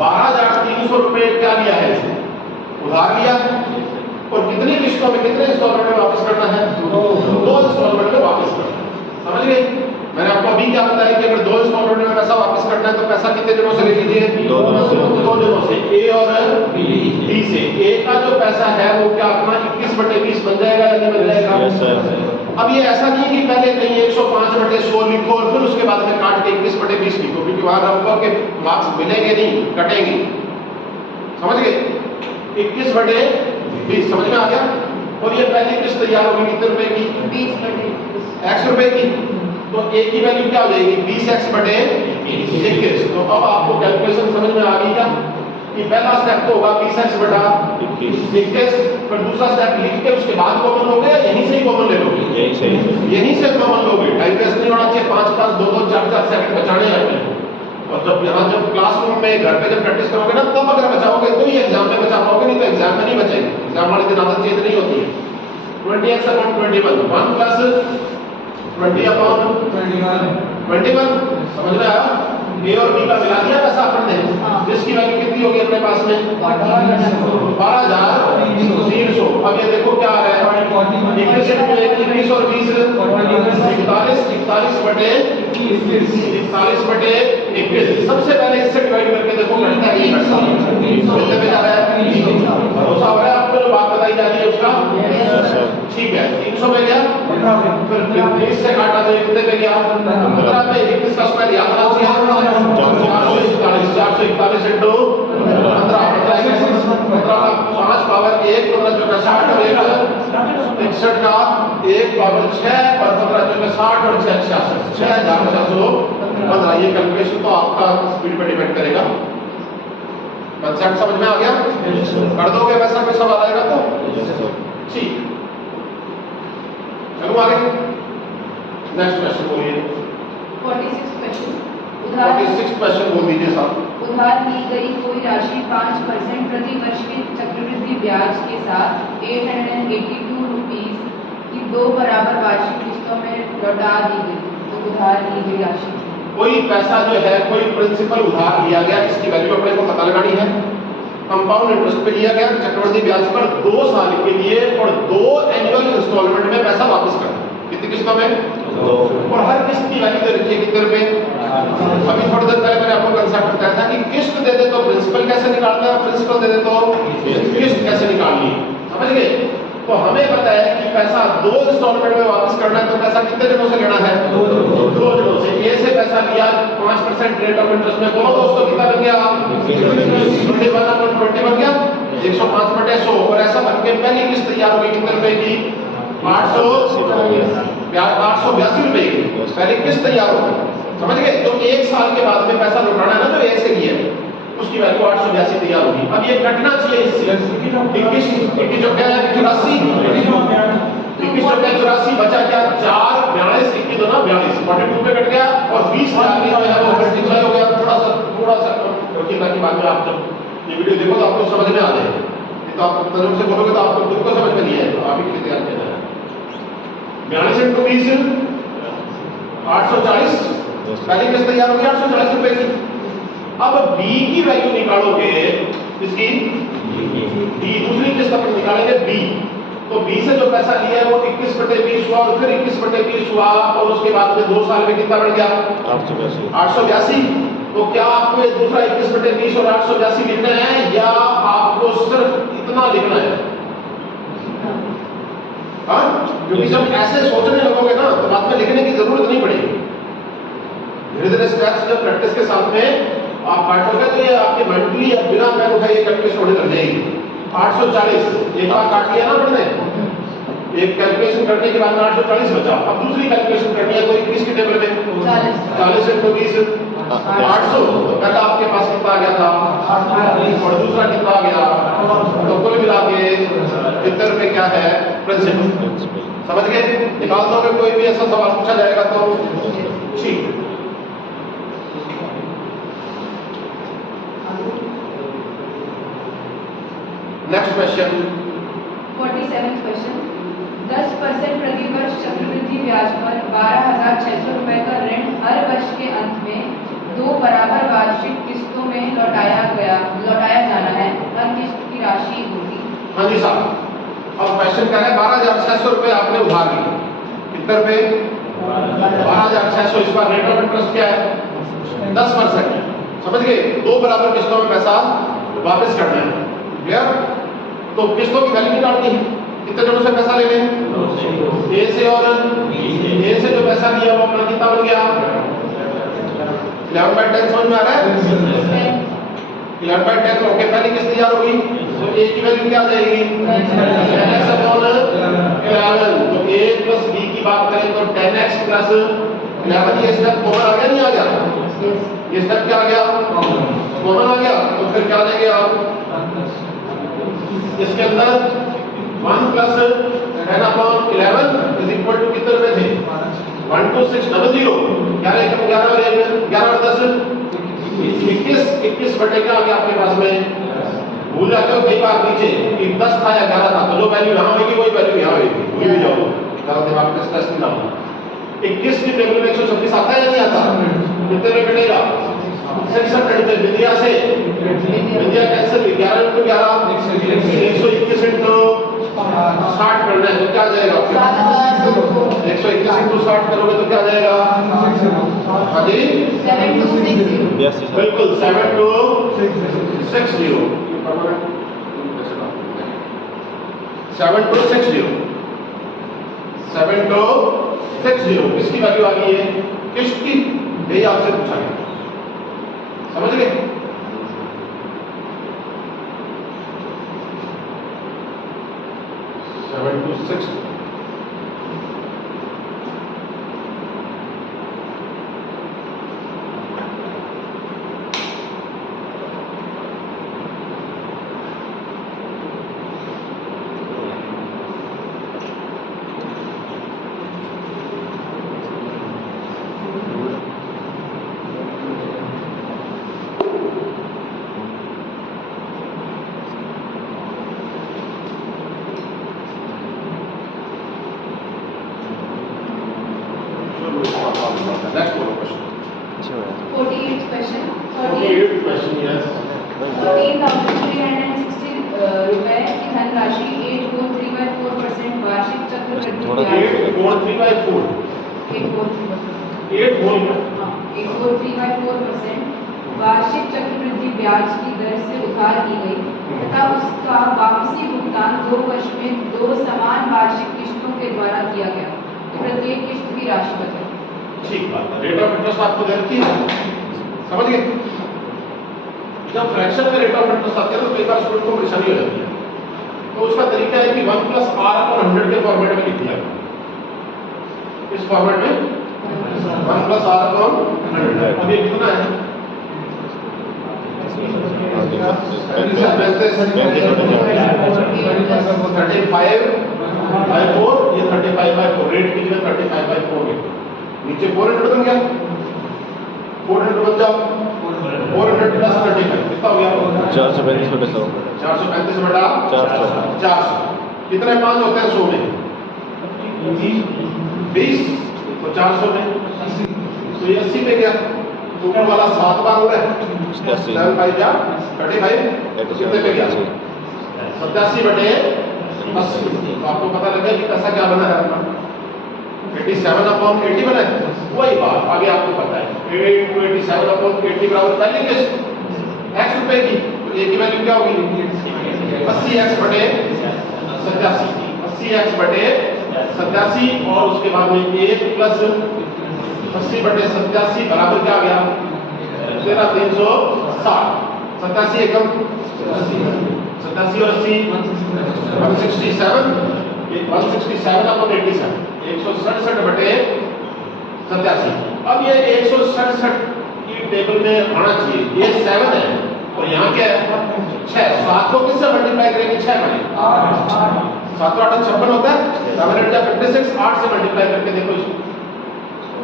12,300 रुपए क्या लिया है इसने? उधार लिया है, और कितनी किस्तों में, कितने इंस्टॉलमेंट में वापस करना है? 2 इंस्टॉलमेंट में वापस करना है, समझ गए? मैंने आपको अभी क्या बताया कि अगर 2 इंस्टॉलमेंट में पैसा वापस करना है तो पैसा कितने दिनों से ले लीजिए? 2 दिनों से, ए और बी से। ए का जो पैसा है वो क्या अपना 21/20 बन जाएगा या नहीं बन जाएगा? अब ये ऐसा नहीं कि पहले कहीं 105/100 लिखो और फिर उसके बाद में काट के 21/20 लिखो, क्योंकि वहां रफ के मार्क्स मिलेंगे नहीं, कटेंगे, समझ गए? 21/20 समझ में आ गया? और ये पहली किस्त तैयार होगी कितने रुपए की? 20/21 रुपए की। तो ए की वैल्यू क्या हो जाएगी? 20x/21। तो अब आपको कैलकुलेशन समझ में आ गई क्या कि पहला स्टेप तो होगा 20x/21, फिर दूसरा स्टेप लिख के उसके बाद कॉमन लोगे या यहीं से ही कॉमन ले लोगे? यहीं से कॉमन लोगे। टाइम वेस्ट नहीं होना चाहिए, 5-5, 2-2, 4-4 सेकंड बचाने लगते हैं। और जब यहाँ जब क्लासरूम में, घर पे जब प्रैक्टिस करोगे ना, तब अगर बचाओगे तो ही एग्जाम में बचा पाओगे, नहीं तो एग्जाम में नहीं बचेंगे। एग्जाम वाले दिन आदत चेंज नहीं होती है। 20x/21 1 + 20/21 समझ में आया? ए और बी का मिला दिया पैसा आपने, जिसकी वैल्यू कितनी होगी अपने पास में? 12,300। अब ये देखो क्या आ रहा है? 21 और 20 41/21। सबसे पहले इससे डिवाइड करके देखो कितना है, कितने पे जा रहा है? भरोसा हो रहा है आपको जो बात बताई जा रही है उसका? ठीक है, 300 में गया, फिर 20 से काटा तो कितने पे गया? 15 पे। 21 का स्क्वायर याद रखो, 441 इंटू 15 5 पावर 1, 15 चौका 60 और 1 61 का 1 पावर 6 और 15 चौका 60 और 6 66, 6,415। ये कैलकुलेशन तो आपका स्पीड पे डिपेंड करेगा। कंसेप्ट समझ में आ गया? कर दोगे वैसा कोई सवाल आएगा तो ठीक। चलो आगे, नेक्स्ट क्वेश्चन बोलिए। 46 क्वेश्चन बोल दीजिए साहब। उधार ली गई कोई राशि 5% प्रति वर्ष के चक्रवृद्धि ब्याज के साथ 882 रुपीज की 2 बराबर वार्षिक किस्तों में लौटा दी गई, तो उधार ली गई राशि। कोई पैसा जो है, कोई प्रिंसिपल उधार लिया गया, इसकी वैल्यू अपने को पता लगानी है। कंपाउंड इंटरेस्ट पे लिया गया, चक्रवृद्धि ब्याज पर 2 साल के लिए, और 2 एनुअल इंस्टॉलमेंट में पैसा वापस करना। कितनी किस्तों में? 2। और हर किस्त की वैल्यू दे रखी है कितने रुपए? अभी थोड़ी देर पहले मैंने आपको कंसेप्ट बताया था कि किस्त दे दे तो प्रिंसिपल कैसे निकालना है, प्रिंसिपल दे दे तो किस्त कैसे निकालनी है, समझ गए? तो हमें पता है कि पैसा 2 इंस्टॉलमेंट में वापस करना है, तो पैसा कितने दिनों से लेना है? 2 दिनों से। ए से पैसा लिया 5% रेट ऑफ इंटरेस्ट में, दोनों दोस्तों कितना बन गया? 21/20 बन गया। 105/100 और ऐसा बन के पहली किस्त तैयार होगी कितने रुपए की? 882 रुपए की पहली किस्त तैयार होगी। समझ गए? तो 1 साल के बाद में पैसा लौटाना है ना, जो ऐसे किया है उसकी वैल्यू 882 तैयार होगी। अब ये कटना चाहिए इससे 21 जो क्या है 84 बचा क्या? 4 42 21 दो ना 42 42 पे कट गया और 20 के आगे जो है वो मल्टीप्लाई हो गया। थोड़ा सा रखिए ताकि बाद में आप जब ये वीडियो देखो तो आपको समझ में आ जाए। नहीं तो आप तजुर्बे से बोलोगे तो आपको खुद को समझ में नहीं आएगा। आप ही के लिए तैयार करना है। 42 × 20 840 पहली किस्त तैयार होगी 840 रुपए की। अब बी की वैल्यू निकालोगे, इसकी बी दूसरी किस्त अपन निकालेंगे बी। तो बी से जो पैसा लिया है वो 21/20 हुआ और फिर 21/20 हुआ और उसके बाद में 2 साल में कितना बढ़ गया? 882। तो क्या आपको ये दूसरा 21/20 और 882 लिखना है या आपको सिर्फ इतना लिखना है? हाँ, क्योंकि जब ऐसे सोचने लगोगे ना तो बाद में लिखने की जरूरत नहीं पड़ेगी। धीरे-धीरे स्टेप्स जब प्रैक्टिस के साथ में आप काटोगे तो ये आपके मेंटली या बिना पेन उठाए कैलकुलेशन होने लग जाएगी। 840 एक बार काट लिया ना आपने, एक कैलकुलेशन करने के बाद में 840 बचा। अब दूसरी कैलकुलेशन करनी है तो 21 के टेबल में 40 × 20 800। तो पहला आपके पास कितना आ गया था और दूसरा कितना आ गया? तो कुल मिला के कितने रुपए क्या है? प्रिंसिपल। समझ गए? निकाल दोगे कोई भी ऐसा सवाल पूछा जाएगा तो ठीक। नेक्स्ट क्वेश्चन 47th क्वेश्चन 10% प्रति वर्ष चक्रवृद्धि ब्याज पर 12,600 रुपए का ऋण हर वर्ष के अंत में 2 बराबर वार्षिक किस्तों में लौटाया जाना है। हर किस्त की राशि होगी। हाँ जी साहब, अब क्वेश्चन कह रहा है 12,600 रुपए आपने उधार लिए। कितने रुपए? 12,600। इस बार रेट ऑफ इंटरेस्ट क्या है? 10%। समझ गए? 2 बराबर किस्तों में पैसा वापस करना है। क्लियर? तो किस्तों की वैल्यू निकालनी है। कितने जनों से पैसा ले लें? ए से और ए से जो पैसा लिया वो अपना कितना बन गया? 11/10 समझ में आ रहा है? 11/10 ओके। पहली किस्त तैयार होगी तो ए की वैल्यू क्या आ जाएगी? 10x/11। तो a + b की बात करें तो 10x + 11। ये स्टेप कॉमन आ गया नहीं आ गया? ये स्टेप क्या आ गया? कॉमन आ गया। तो फिर क्या लेंगे आप? इसके अंदर 1 + 10/11 = कितने रुपए थे? 12600। 11 और 11 और 10 21 बटे क्या आ गया आपके पास में? भूल जाते हो कई बार नीचे कि 10 था या 11 था, तो जो वैल्यू यहाँ होगी वही वैल्यू यहाँ होगी। भूल भी जाओ, ज़्यादा दिमाग में स्ट्रेस नहीं डालना। 21 की टेबल में 126 आता है या नहीं आता? कितने में कटेगा? 66 विद्या से विद्या कैंसिल 11 × 11 121 × 60 करना है तो क्या आ जाएगा? 121 × 60 करोगे तो क्या आ जाएगा? हाँ जी 7260। बिल्कुल 7260। 7260 किसकी वैल्यू आ गई है? किस्त की। यही आपसे पूछा गया। समझ गए? Next question. 48th question. 48th question, yes. 14,360 रुपए की धनराशि 843/4% वार्षिक चक्रवृद्धि ब्याज 843/4 843/4% वार्षिक चक्रवृद्धि ब्याज की दर से उधार की गई तथा उसका वापसी भुगतान 2 वर्ष में 2 समान वार्षिक किस्तों के द्वारा किया गया। तो प्रत्येक किस्त की राशि बताइए। ठीक बात है। रेट ऑफ इंटरेस्ट आपको दे रखी है, समझ गए? जब फ्रैक्शन में रेट ऑफ इंटरेस्ट आती है तो कई बार स्टूडेंट को परेशानी हो जाती है, तो उसका तरीका है कि 1 + r/100 के फॉर्मेट में लिख दिया। इस फॉर्मेट में 1 + r/100। अब ये कितना है? 35/4, ये 35/4 रेट की जगह 35/4 है। नीचे 400 बन गया, 400 बन जाओ, 400 + 35 कितना हो गया? 435/100। 435/400। कितने 5 होते हैं 100 में? 20, तो 400 में तो ये 80 पे गया। ऊपर वाला 7 बार हो रहा है, 7 5 जा 35 कितने पे गया? 87/80। तो आपको पता लगा कि पैसा क्या बना है अपना 87/80 बना है। वही बात आगे आपको पता है 8 × 87/80 बराबर पहली किस्त x रुपए की, तो a की वैल्यू क्या होगी? 80x/87, 80x/87 और उसके बाद में 1 + 80/87 बराबर क्या आ गया? 13,360। 87 एकम 87 और 80 167, 167/87 167/87। अब ये 167 की टेबल में आना चाहिए। ये 7 है और यहाँ क्या है? 6। 7 को किससे मल्टीप्लाई करेंगे? 6 में 7 8 56 होता है। 7 8 जा 56, 8 से मल्टीप्लाई करके देखो इसको।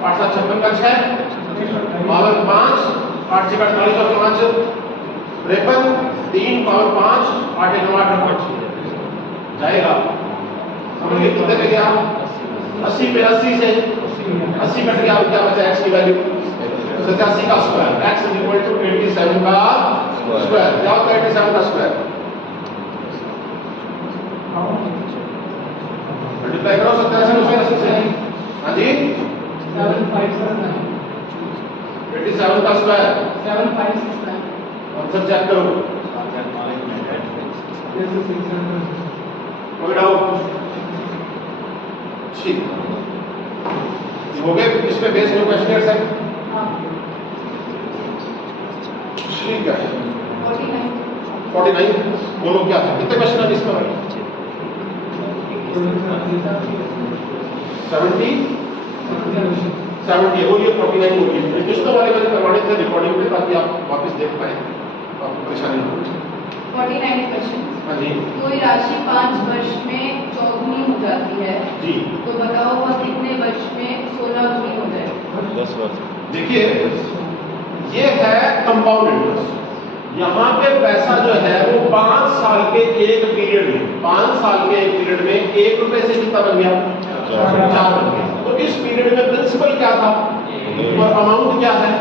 8 7 56 का 6 पावर 5, 8 से 48 और 5 53, 3 पावर 5, 8 9 8 5 जाएगा। समझ गए कितने पे गया? 80 पे 80 से 80 कट गया, क्या बचा? x की वैल्यू 87 का स्क्वायर। x = 87 का स्क्वायर। क्या होता है 87 का स्क्वायर? मल्टीप्लाई करो 87 से 80 से। हाँ जी 87 का स्क्वायर 7569। आंसर चेक करो। कोई डाउट? ठीक हो गए। इसमें बेस में क्वेश्चन है। ठीक है 49 बोलो क्या था? कितने क्वेश्चन है इसमें? 70 बोलिए 49 बोलिए। रजिस्टर वाले मैंने करवाने थे रिकॉर्डिंग में ताकि आप वापस देख पाए, आपको परेशानी ना हो। 49 क्वेश्चन। हाँ जी। कोई राशि 5 वर्ष में 4 हो जाती है जी, तो बताओ वह कितने वर्ष में 16 हो जाए? 10 वर्ष। देखिए ये है कंपाउंड इंटरेस्ट। यहाँ पे पैसा जो है वो 5 साल के एक पीरियड में, 5 साल के एक पीरियड में 1 रुपए से कितना बन गया? 4 बन गया। तो इस पीरियड में प्रिंसिपल क्या था और अमाउंट क्या है?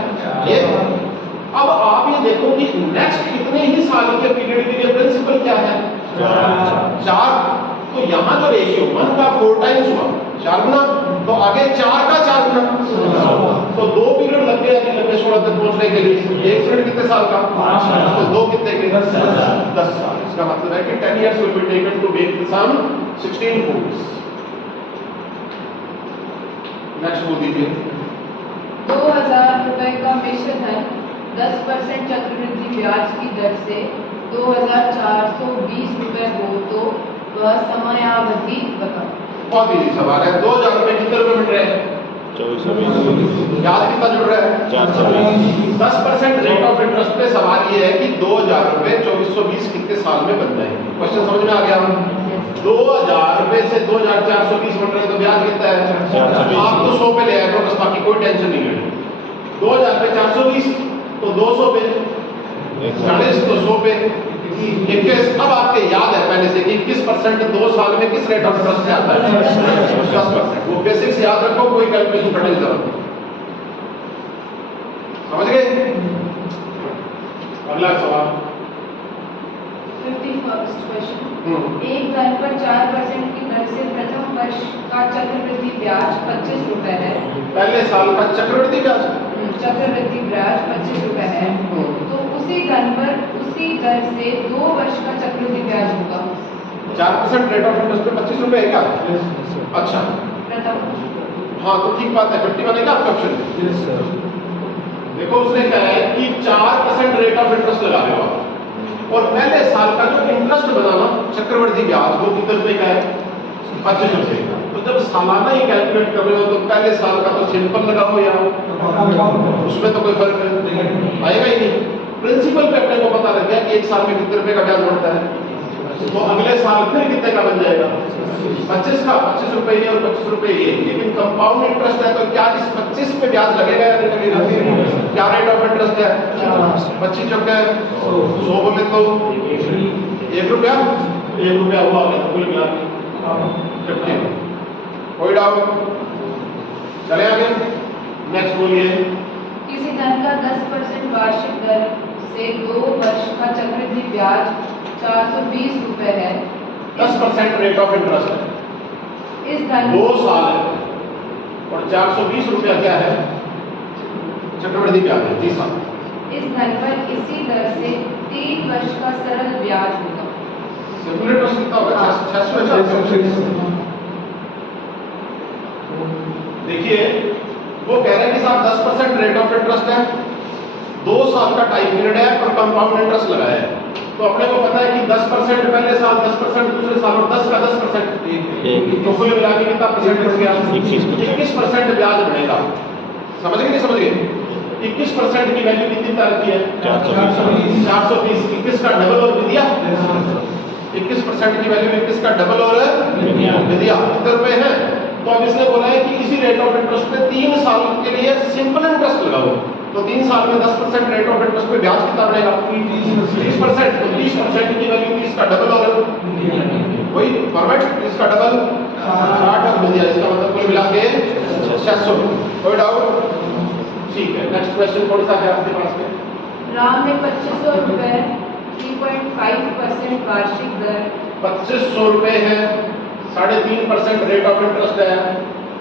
ये। अब आप ये देखो कि नेक्स्ट कितने ही साल के पीरियड के लिए प्रिंसिपल क्या है? 4। तो यहाँ जो रेशियो 1 का 4 टाइम्स हुआ 4 गुना, तो आगे 4 का 4 गुना, तो 2 पीरियड लग गए अभी लंबे 16 तक पहुंचने के लिए। 1 पीरियड कितने साल का? 5 साल। तो 2 कितने के? 10 साल। इसका मतलब है कि 10 years will be taken to make the sum 16 foods। Next बोल दीजिए। 2000 रुपए का मिश्र धन 10% चक्रवृद्धि ब्याज की दर से 2420 रुपए हो तो वह समयावधि बताओ। बहुत इजी सवाल है। 2000 रुपए कितने रुपए मिल रहे हैं? 2420। ब्याज कितना जुड़ रहा है? 420। 10% रेट ऑफ इंटरेस्ट पे सवाल ये है कि 2000 रुपए 2420 कितने साल में बन जाएंगे? क्वेश्चन समझ में आ गया? 2000 रुपए से 2420 बन रहे हैं तो ब्याज कितना है? 420। आप तो 100 पे ले आए, बस बाकी कोई टेंशन नहीं है। 2000 पे 420 तो 200 पे 40 तो 100 पे 21। अब आपके याद है पहले से कि 21% 2 साल में किस रेट ऑफ इंटरेस्ट से आता है? 10%। वो बेसिक्स याद रखो, कोई कैलकुलेशन करने की जरूरत नहीं। समझ गए? अगला सवाल 51st क्वेश्चन। एक धन पर 4% की दर से प्रथम वर्ष का चक्रवृद्धि ब्याज 25 रुपए है। पहले साल का चक्रवृद्धि ब्याज चक्रवृद्धि ब्याज 25 रुपए है, तो उसी धन पर उसी दर से 2 वर्ष का चक्रवृद्धि ब्याज होगा। 4% रेट ऑफ इंटरेस्ट पे 25 रुपए है क्या? अच्छा प्रथम। हाँ तो ठीक बात है। 51 है क्या आपका ऑप्शन? देखो उसने कहा है कि 4% रेट ऑफ इंटरेस्ट लगा रहे हो आप, और पहले साल का जो इंटरेस्ट बनाना चक्रवृद्धि ब्याज वो कितने रुपए का है? 25 रुपए का। तो जब सालाना ही कैलकुलेट कर रहे हो तो पहले साल का तो सिंपल लगाओ यार, उसमें तो कोई फर्क आएगा ही नहीं। प्रिंसिपल पे अपने को पता लग गया कि एक साल में कितने रुपए का ब्याज बढ़ता है, तो अगले साल फिर कितने का बन जाएगा? 25 का। 25 रुपए ये और 25 रुपए ये। लेकिन कंपाउंड इंटरेस्ट है तो क्या इस 25 पे ब्याज लगेगा या नहीं लगेगा? क्या रेट ऑफ इंटरेस्ट है? 25 जो क्या है 100 बोले तो 1 रुपया, 1 रुपया हुआ तो कुल मिला के कोई डाउट? चले आगे, नेक्स्ट बोलिए। किसी धन का 10% वार्षिक दर से 2 वर्ष का चक्रवृद्धि ब्याज 420 रुपए है। 10% रेट ऑफ इंटरेस्ट है, इस धन 2 साल है, और 420 रुपया क्या है? चक्रवृद्धि ब्याज है। जी साहब। इस धन पर इसी दर से 3 वर्ष का सरल ब्याज होगा। सिंपल इंटरेस्ट कितना होगा? 600। देखिए वो कह रहे हैं कि साहब 10% रेट ऑफ इंटरेस्ट है, 2 साल का टाइम पीरियड है, और कंपाउंड इंटरेस्ट लगाया है। तो अपने को पता है कि 10% पहले साल, 10% दूसरे साल, और 10 का 10%, तो कुल मिला के कितना परसेंट हो गया? 21% ब्याज बढ़ेगा। समझ गए नहीं समझ गए? 21% की वैल्यू कितनी तरह की है? 420। 21 का डबल और विदिया, 21% की वैल्यू 21 का डबल और विदिया कितने रुपए है? तो अब इसने बोला है कि इसी रेट ऑफ इंटरेस्ट पे 3 साल के लिए सिंपल इंटरेस्ट लगाओ, तो 3 साल में 10% रेट ऑफ इंटरेस्ट पे ब्याज कितना बढ़ेगा? 30%। तो 30% की वैल्यू 30 का डबल और वही परफेक्ट, 30 का डबल 60 और विदिया, इसका मतलब कुल मिला के 600। कोई डाउट? ठीक है, नेक्स्ट क्वेश्चन कौन सा है आपके पास में? राम ने 2500 रुपए 3.5% वार्षिक दर 2500 रुपए है, 3.5% रेट ऑफ इंटरेस्ट है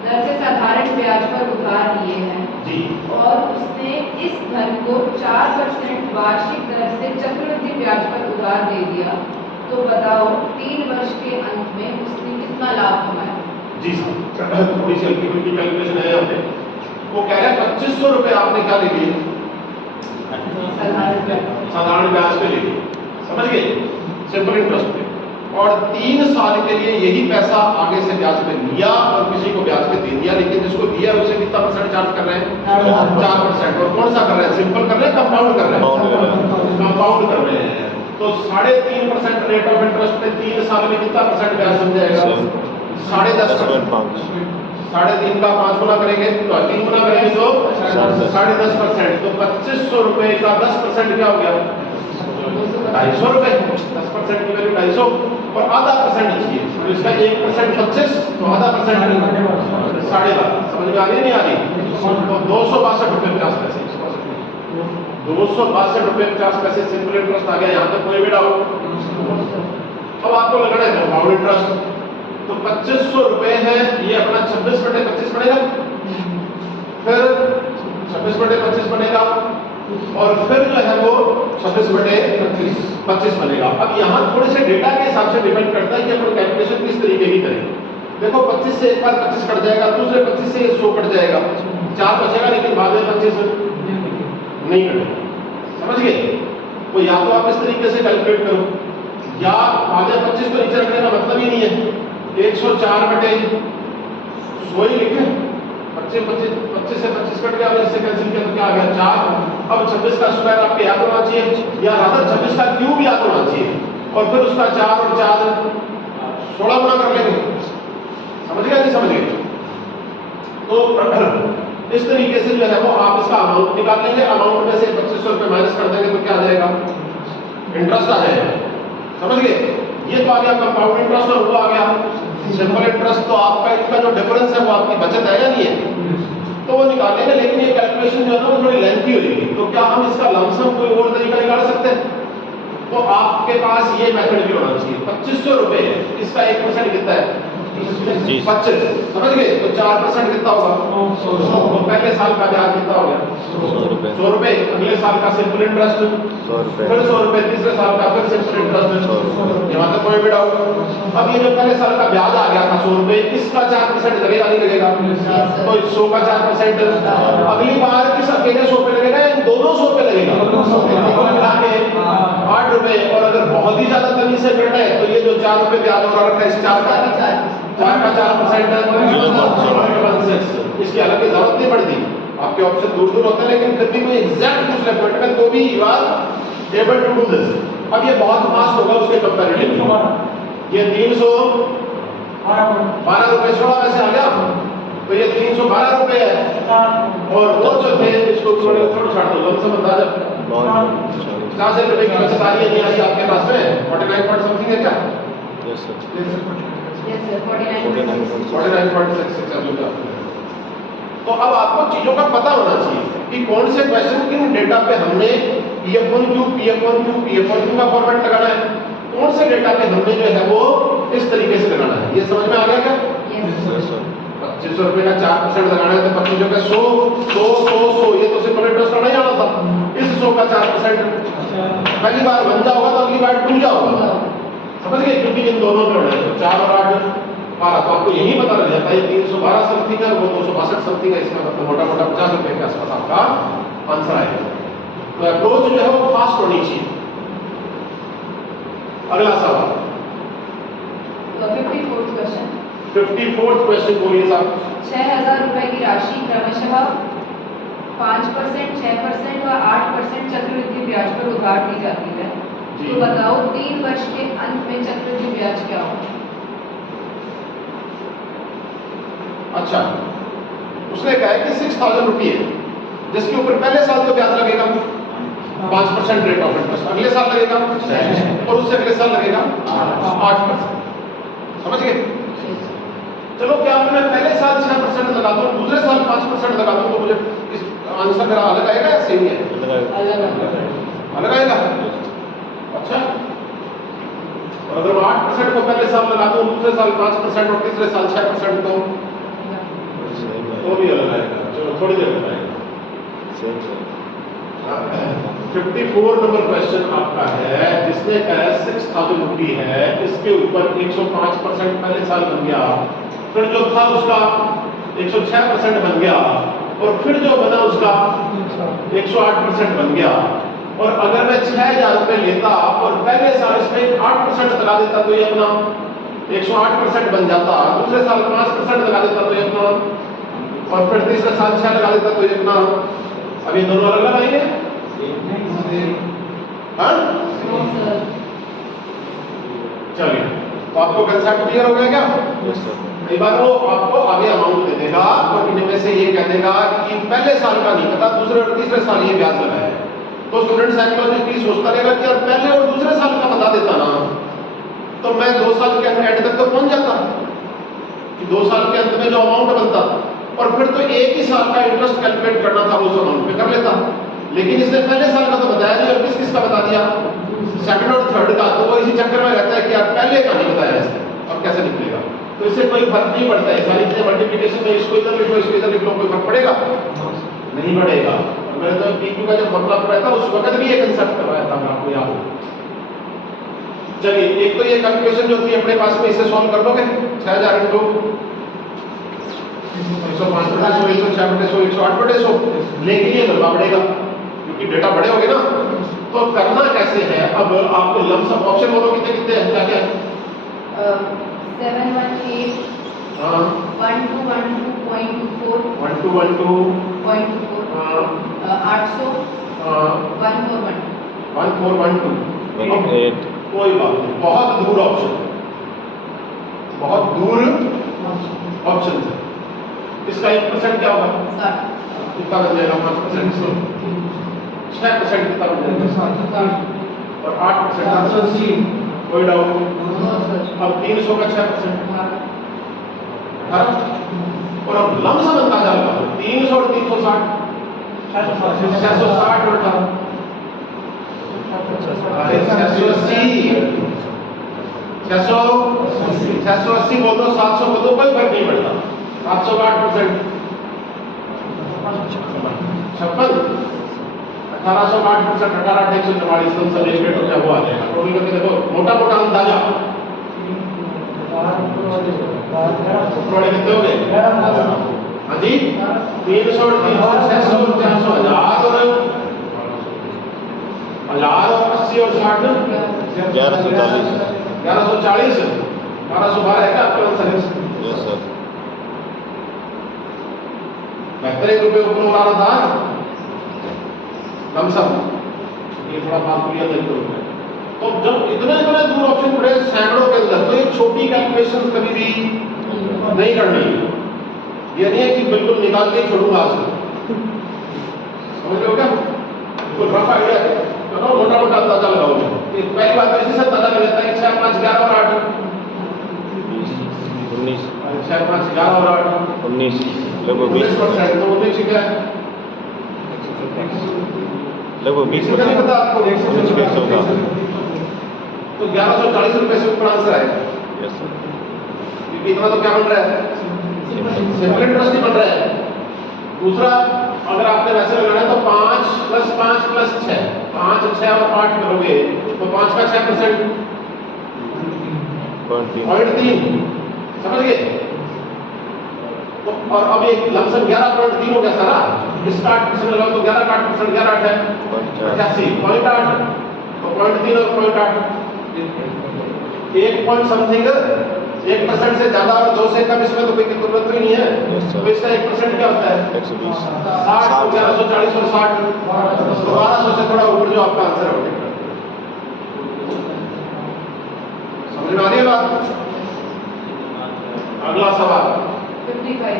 दर से साधारण ब्याज पर उधार लिए हैं जी, और उसने इस धन को 4% वार्षिक दर से चक्रवृद्धि ब्याज पर उधार दे दिया। तो बताओ 3 वर्ष के अंत में उसने कितना लाभ कमाया? जी साहब, थोड़ी सी हल्की फुल्की कैलकुलेशन है यहाँ पे। वो कह रहे हैं 2500 रुपए आपने क्या ले लिए? साधारण ब्याज पे ले लिए, समझ गए? सिंपल इंटरेस्ट पे, और 3 साल के लिए यही पैसा आगे से ब्याज पे लिया और किसी को ब्याज पे दे दिया, लेकिन जिसको दिया उसे कितना परसेंट चार्ज कर रहे हैं? 4%। और कौन सा कर रहे हैं? सिंपल कर रहे हैं, कंपाउंड कर रहे हैं? कंपाउंड कर रहे हैं। तो 3.5% रेट ऑफ इंटरेस्ट पे 3 साल में कितना परसेंट ब्याज बन जाएगा? 10.5%। 3.5 का 5 गुना करेंगे तो 3 गुना करेंगे तो 10.5%। तो 2500 रुपए का 10% क्या हो गया? 250 रुपए। 10% की वैल्यू 250, और आधा परसेंट चाहिए, तो इसका 1% 25, तो आधा परसेंट 12.5। समझ में आ रही नहीं आ रही? तो 262 रुपए 50 पैसे, 262 रुपए 50 पैसे सिंपल इंटरेस्ट आ गया। यहाँ तक कोई भी डाउट? अब आपको लगना है कंपाउंड इंटरेस्ट, तो 2500 रुपए है, ये अपना 26/25 बनेगा, फिर 26/25 बनेगा, और फिर जो है वो 26/25 बनेगा। अब यहाँ थोड़े से डेटा के हिसाब से डिपेंड करता है कि अपन कैलकुलेशन किस तरीके की करें। देखो 25 से एक बार 25 कट जाएगा, दूसरे 25 से 100 कट जाएगा, 4 बचेगा, लेकिन बाद में 25 नहीं कटेगा। समझ गए? तो या तो आप इस तरीके से कैलकुलेट करो, या आधे 25 को नीचे रखने का मतलब ही नहीं है। 104/100 ही लिखे, 25 से 25 कट गया, इससे कैंसिल किया तो क्या आ गया? 4। अब 26 का स्क्वायर आपके याद होना चाहिए, या रादर 26 का क्यूब याद होना चाहिए, और फिर उसका 4 और 4 16 गुना कर लेंगे। समझ गए नहीं समझ गए? तो इस तरीके से जो है वो आप इसका अमाउंट निकाल लेंगे। अमाउंट में से 2500 रुपये माइनस कर देंगे तो क्या आ जाएगा? इंटरेस्ट आ जाएगा। समझ गए? ये तो आ गया कंपाउंड इंटरेस्ट, और वो आ गया सिंपल इंटरेस्ट। तो आपका इसका जो डिफरेंस है वो आपकी बचत है या नहीं है? तो वो निकालेंगे, लेकिन ये कैलकुलेशन जो है ना वो थोड़ी लेंथी हो जाएगी। तो क्या हम इसका लमसम कोई और तरीका निकाल सकते हैं? तो आपके पास ये मेथड भी होना चाहिए। 2500 रुपए है, इसका 1% कितना है? 25। समझ गए? तो 4% कितना होगा? 100। तो पहले साल का ब्याज कितना हो गया? 100 रुपए। अगले साल का सिंपल इंटरेस्ट 100 रुपए, फिर 100 रुपए, तीसरे साल का फिर सिंपल इंटरेस्ट 100 रुपए। यहाँ तक कोई भी डाउट? अब ये जो पहले साल का ब्याज आ गया था 100 रुपए, इसका 4% लगेगा नहीं लगेगा? तो 100 का 4%। अगली बार किस अकेले 100 पे लगेगा या दोनों 100 रुपए लगेगा, कुल मिला के 8 रुपए। और अगर बहुत ही ज्यादा तमीज से करना है तो ये जो 4 रुपए ब्याज हो रखा है इस 4 का 4% इसकी अलग की जरूरत नहीं पड़ती। आपके ऑप्शन दूर दूर होते हैं लेकिन फिर भी कोई एग्जैक्ट पूछ ले पॉलिटिकल तो भी you are able to do this. अब ये बहुत फास्ट होगा उसके कंपैरेटिव में। ये 312 रुपए छोड़ा वैसे आ गया तो ये 312 रुपए है। और वो जो थे इसको थोड़े छोड़ छाड़ दो लमसम अंदाजा 50 रुपए की बचत आ रही है नहीं आ रही आपके पास में 49 पॉइंट समथिंग है क्या? Yes sir, yes sir 49.6। 49.66। तो अब आपको चीजों का पता होना चाहिए कि कौन से क्वेश्चन किन डेटा पे हमने PF1Q का फॉर्मेट लगाना है, कौन से डेटा पे हमने जो है वो इस तरीके से लगाना है। ये समझ में आ गया क्या? Yes sir. 2500 रुपए का 4% लगाना है तो 25 रुपए 100 ये तो सिंपल इंटरेस्ट का नहीं आना था। इस 100 का 4% पहली बार बन जाओगा तो अगली बार टूट जाओगा, समझ गए? क्योंकि इन दोनों में होना है तो 4 और 8 12 तो आपको यही पता लग जाता है 312 समथिंग है वो 262 समथिंग है। इसका मतलब मोटा मोटा 50 रुपए के आसपास आपका आंसर आएगा। तो अप्रोच जो है वो फास्ट होनी चाहिए। अगला सवाल 54th क्वेश्चन। 54th क्वेश्चन बोलिए साहब। 6000 रुपए की राशि क्रमशः 5%, 6% व 8% चक्रवृद्धि ब्याज पर उधार दी जाती है। जी। तो बताओ 3 वर्ष के अंत में चक्रवृद्धि ब्याज क्या होगा? अच्छा, उसने कहा है कि 6000 रुपये जिसके ऊपर पहले साल तो ब्याज लगेगा 5% रेट ऑफ इंटरेस्ट, अगले साल लगेगा और उससे अगले साल लगेगा 8%। समझ गए? चलो क्या मैं पहले साल 6% लगा दूं दूसरे साल 5% लगा दूं तो मुझे इस आंसर मेरा अलग आएगा या सेम है? अलग आएगा। अच्छा, और अगर मैं 8% को पहले साल लगा दूं दूसरे साल 5% और तीसरे साल 6% तो भी अलग आएगा। चलो थोड़ी देर में आएगा। 54 नंबर क्वेश्चन आपका है जिसने कहा 6000 रुपये है, इसके ऊपर 105% पहले साल बन गया, फिर जो था उसका 106% बन गया और फिर जो बना उसका 108% बन गया। और अगर मैं 6000 रुपये लेता और पहले साल इसमें 8% लगा देता तो ये अपना 108% बन जाता, दूसरे साल 5% लगा देता तो ये अपना, और फिर तीसरे साल 6 लगा देता तो ये अपना। अब ये दोनों अलग अलग आएंगे। हाँ चलिए, तो आपको कंसेप्ट क्लियर हो गया क्या? कई बार वो आपको आगे अमाउंट दे देगा और इनमें से ये कह देगा कि पहले साल का नहीं पता दूसरे और तीसरे साल ये ब्याज लगा है, तो स्टूडेंट साइकोलॉजी सोचता रहेगा कि यार पहले और दूसरे साल का बता देता ना तो मैं 2 साल के एंड तक तो पहुंच जाता कि 2 साल के अंत में जो अमाउंट बनता और फिर तो एक ही साल का इंटरेस्ट कैलकुलेट करना था उस अमाउंट पे कर लेता। लेकिन इसने पहले साल का तो बताया नहीं और किस का बता दिया, सेकंड और थर्ड का। तो वो इसी चक्कर में रहता है कि यार पहले का नहीं बताया इसने, अब कैसे निकलेगा? तो इससे कोई फर्क नहीं पड़ता है। सारी चीजें मल्टीप्लिकेशन में इसको इधर लिखो इसको इधर लिख लो, कोई फर्क पड़ेगा नहीं पड़ेगा। मैंने तो PQ का जो फॉर्मूला पढ़ाया था उस वक्त भी ये कंसेप्ट करवाया था, आपको याद हो। चलिए, एक तो ये कैलकुलेशन जो थी अपने पास में इसे सॉल्व कर लोगे। 6000 इंटू 105/100 लेकिन ये लंबा बढ़ेगा क्योंकि डेटा बड़े हो गए ना। तो करना कैसे है? अब आपको लमसम ऑप्शन बोलो कितने कितने हैं, क्या क्या है? 718 हाँ 1212.24 1212 हाँ 800 हाँ 1412 1412 8 कोई बात नहीं, बहुत दूर ऑप्शन, बहुत दूर ऑप्शन है। इसका 1% क्या होगा? 60 कितना बन जाएगा? 5% से 6% कितना बन जाएगा? और 8% कोई डाउट? अब 300 का 6% 18। और अब लमसम अंदाजा लगा 300 और 360 660 और 680 बोल दो 700 बोल दो, कोई फर्क नहीं पड़ता। 700 का 8% 56, 1800 का 8% 18 144 सब एक रेट क्या हुआ जाएगा। टोटल करके देखो, मोटा मोटा अंदाजा थोड़े कितने हो गए? हाँ जी 300 और 300 600 400 और 4 और 80 और 60 1140 1140 1212 है क्या आपका आंसर? यस सर 72 रुपये ऊपर वाला था लमसम, ये थोड़ा फालतू लिया तरीके में। तो जब इतने इतने दूर ऑप्शन पड़े सैकड़ों के अंदर, तो ये छोटी कैलकुलेशन कभी भी नहीं करनी है। ये नहीं है कि बिल्कुल निकाल के ही छोड़ूंगा आज, समझ रहे हो क्या? तो रफ आइडिया है, तो मोटा मोटा अंदाजा लगाओगे। पहली बात तो इसी से अंदाजा लग जाता है 6 5 11 और 8 19 6 5 11 और 8 19 लगभग 19%। तो 19 क्या है? लगभग 20 इसका नहीं पता आपको? 19 का तो 1140 रुपए से ऊपर आंसर है, यस सर क्योंकि इतना तो क्या बन रहा है? सिंपल इंटरेस्ट ही बन रहा है। दूसरा, अगर आपने वैसे लगाना है तो 5 + 5 + 6 5 6 और 8 करोगे तो 5 का 6% 0.3, समझ गए? तो और अब एक लमसम 11.3 हो गया सारा, इसका 8% लगा तो 11 का 8% 11 8 है 85 0.8, तो 0.3 और 0.8 1 पॉइंट समथिंग 1% से ज्यादा और 2 से कम, इसमें तो कोई जरूरत ही नहीं है। तो इसका 1% क्या होता है? 120 60 तो 1140 और 60 1200 से थोड़ा ऊपर जो आपका आंसर है। समझ में आ रही है बात? अगला सवाल 55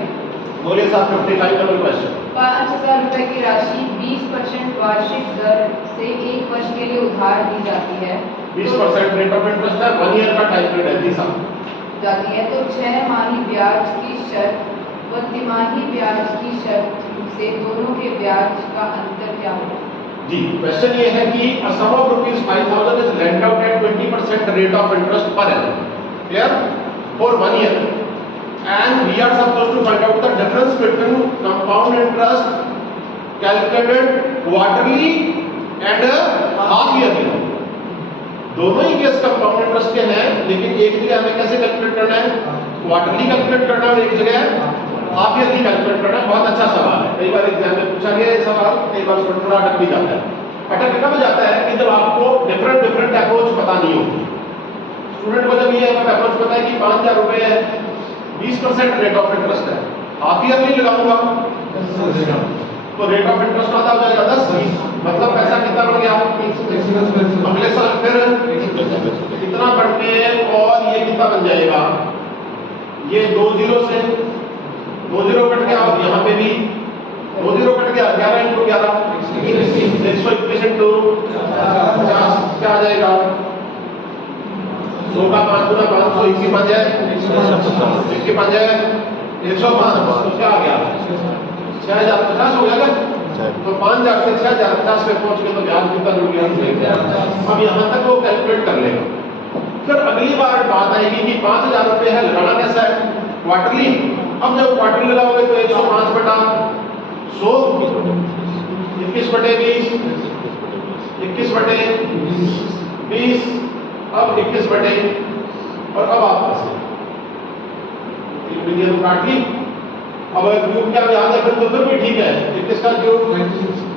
बोलिए साहब। 55 नंबर क्वेश्चन। 5000 रुपए की राशि 20% वार्षिक दर से 1 वर्ष के लिए उधार दी जाती है। 20% रेट ऑफ इंटरेस्ट है, 1 ईयर का टाइम पीरियड है जी साहब। जाती है तो 6 माही ब्याज की शर्त व तिमाही ब्याज की शर्त से दोनों के ब्याज का अंतर क्या होगा? जी, क्वेश्चन ये है कि a sum of rupees 5000 is lent out at 20% rate of interest per annum, clear, for 1 year, and we are supposed to find out the difference between compound interest calculated quarterly and half yearly। दोनों ही case compound interest के हैं, लेकिन एक जगह हमें कैसे calculate करना है? क्वार्टरली कैलकुलेट करना है, और एक जगह हाफ ईयरली कैलकुलेट करना है। बहुत अच्छा सवाल है, कई बार एग्जाम में पूछा गया है सवाल, कई बार थोड़ा अटक भी जाता है। अटक कब जाता है कि जब आपको डिफरेंट अप्रोच पता नहीं होती। स्टूडेंट को जब ये अप्रोच पता है कि 5000 रुपए है, 20% रेट ऑफ इंटरेस्ट है, हाफ ईयरली लगाऊंगा तो रेट ऑफ इंटरेस्ट आता हो जाएगा 10-20, मतलब पैसा कितना बढ़ गया? अगले साल फिर कितना बढ़ के, और ये कितना बन जाएगा? ये 2 0 से 2 0 कट गया, और यहाँ पे भी 2 0 कट गया। 11 × 11 121 × 50 क्या आ जाएगा? 100 का 5 गुना 500 105 है, 105 है 105, तो क्या आ गया? 6050 हो गया क्या? तो 5000 से 6050 पे पहुंच गए तो ब्याज कितना जुड़ गया? अब यहाँ तक वो कैलकुलेट कर लेगा। फिर अगली बार बात आएगी कि 5000 रुपए है, लगाना कैसा है? क्वार्टरली। अब जब क्वार्टरली लगाओगे तो 105 बटा 100 21 बटे 20 21 बटे 20, अब 21 बटे, और अब आप तो काट ली। अब क्यूब क्या याद है फिर तो फिर भी ठीक है। 21 का क्यूब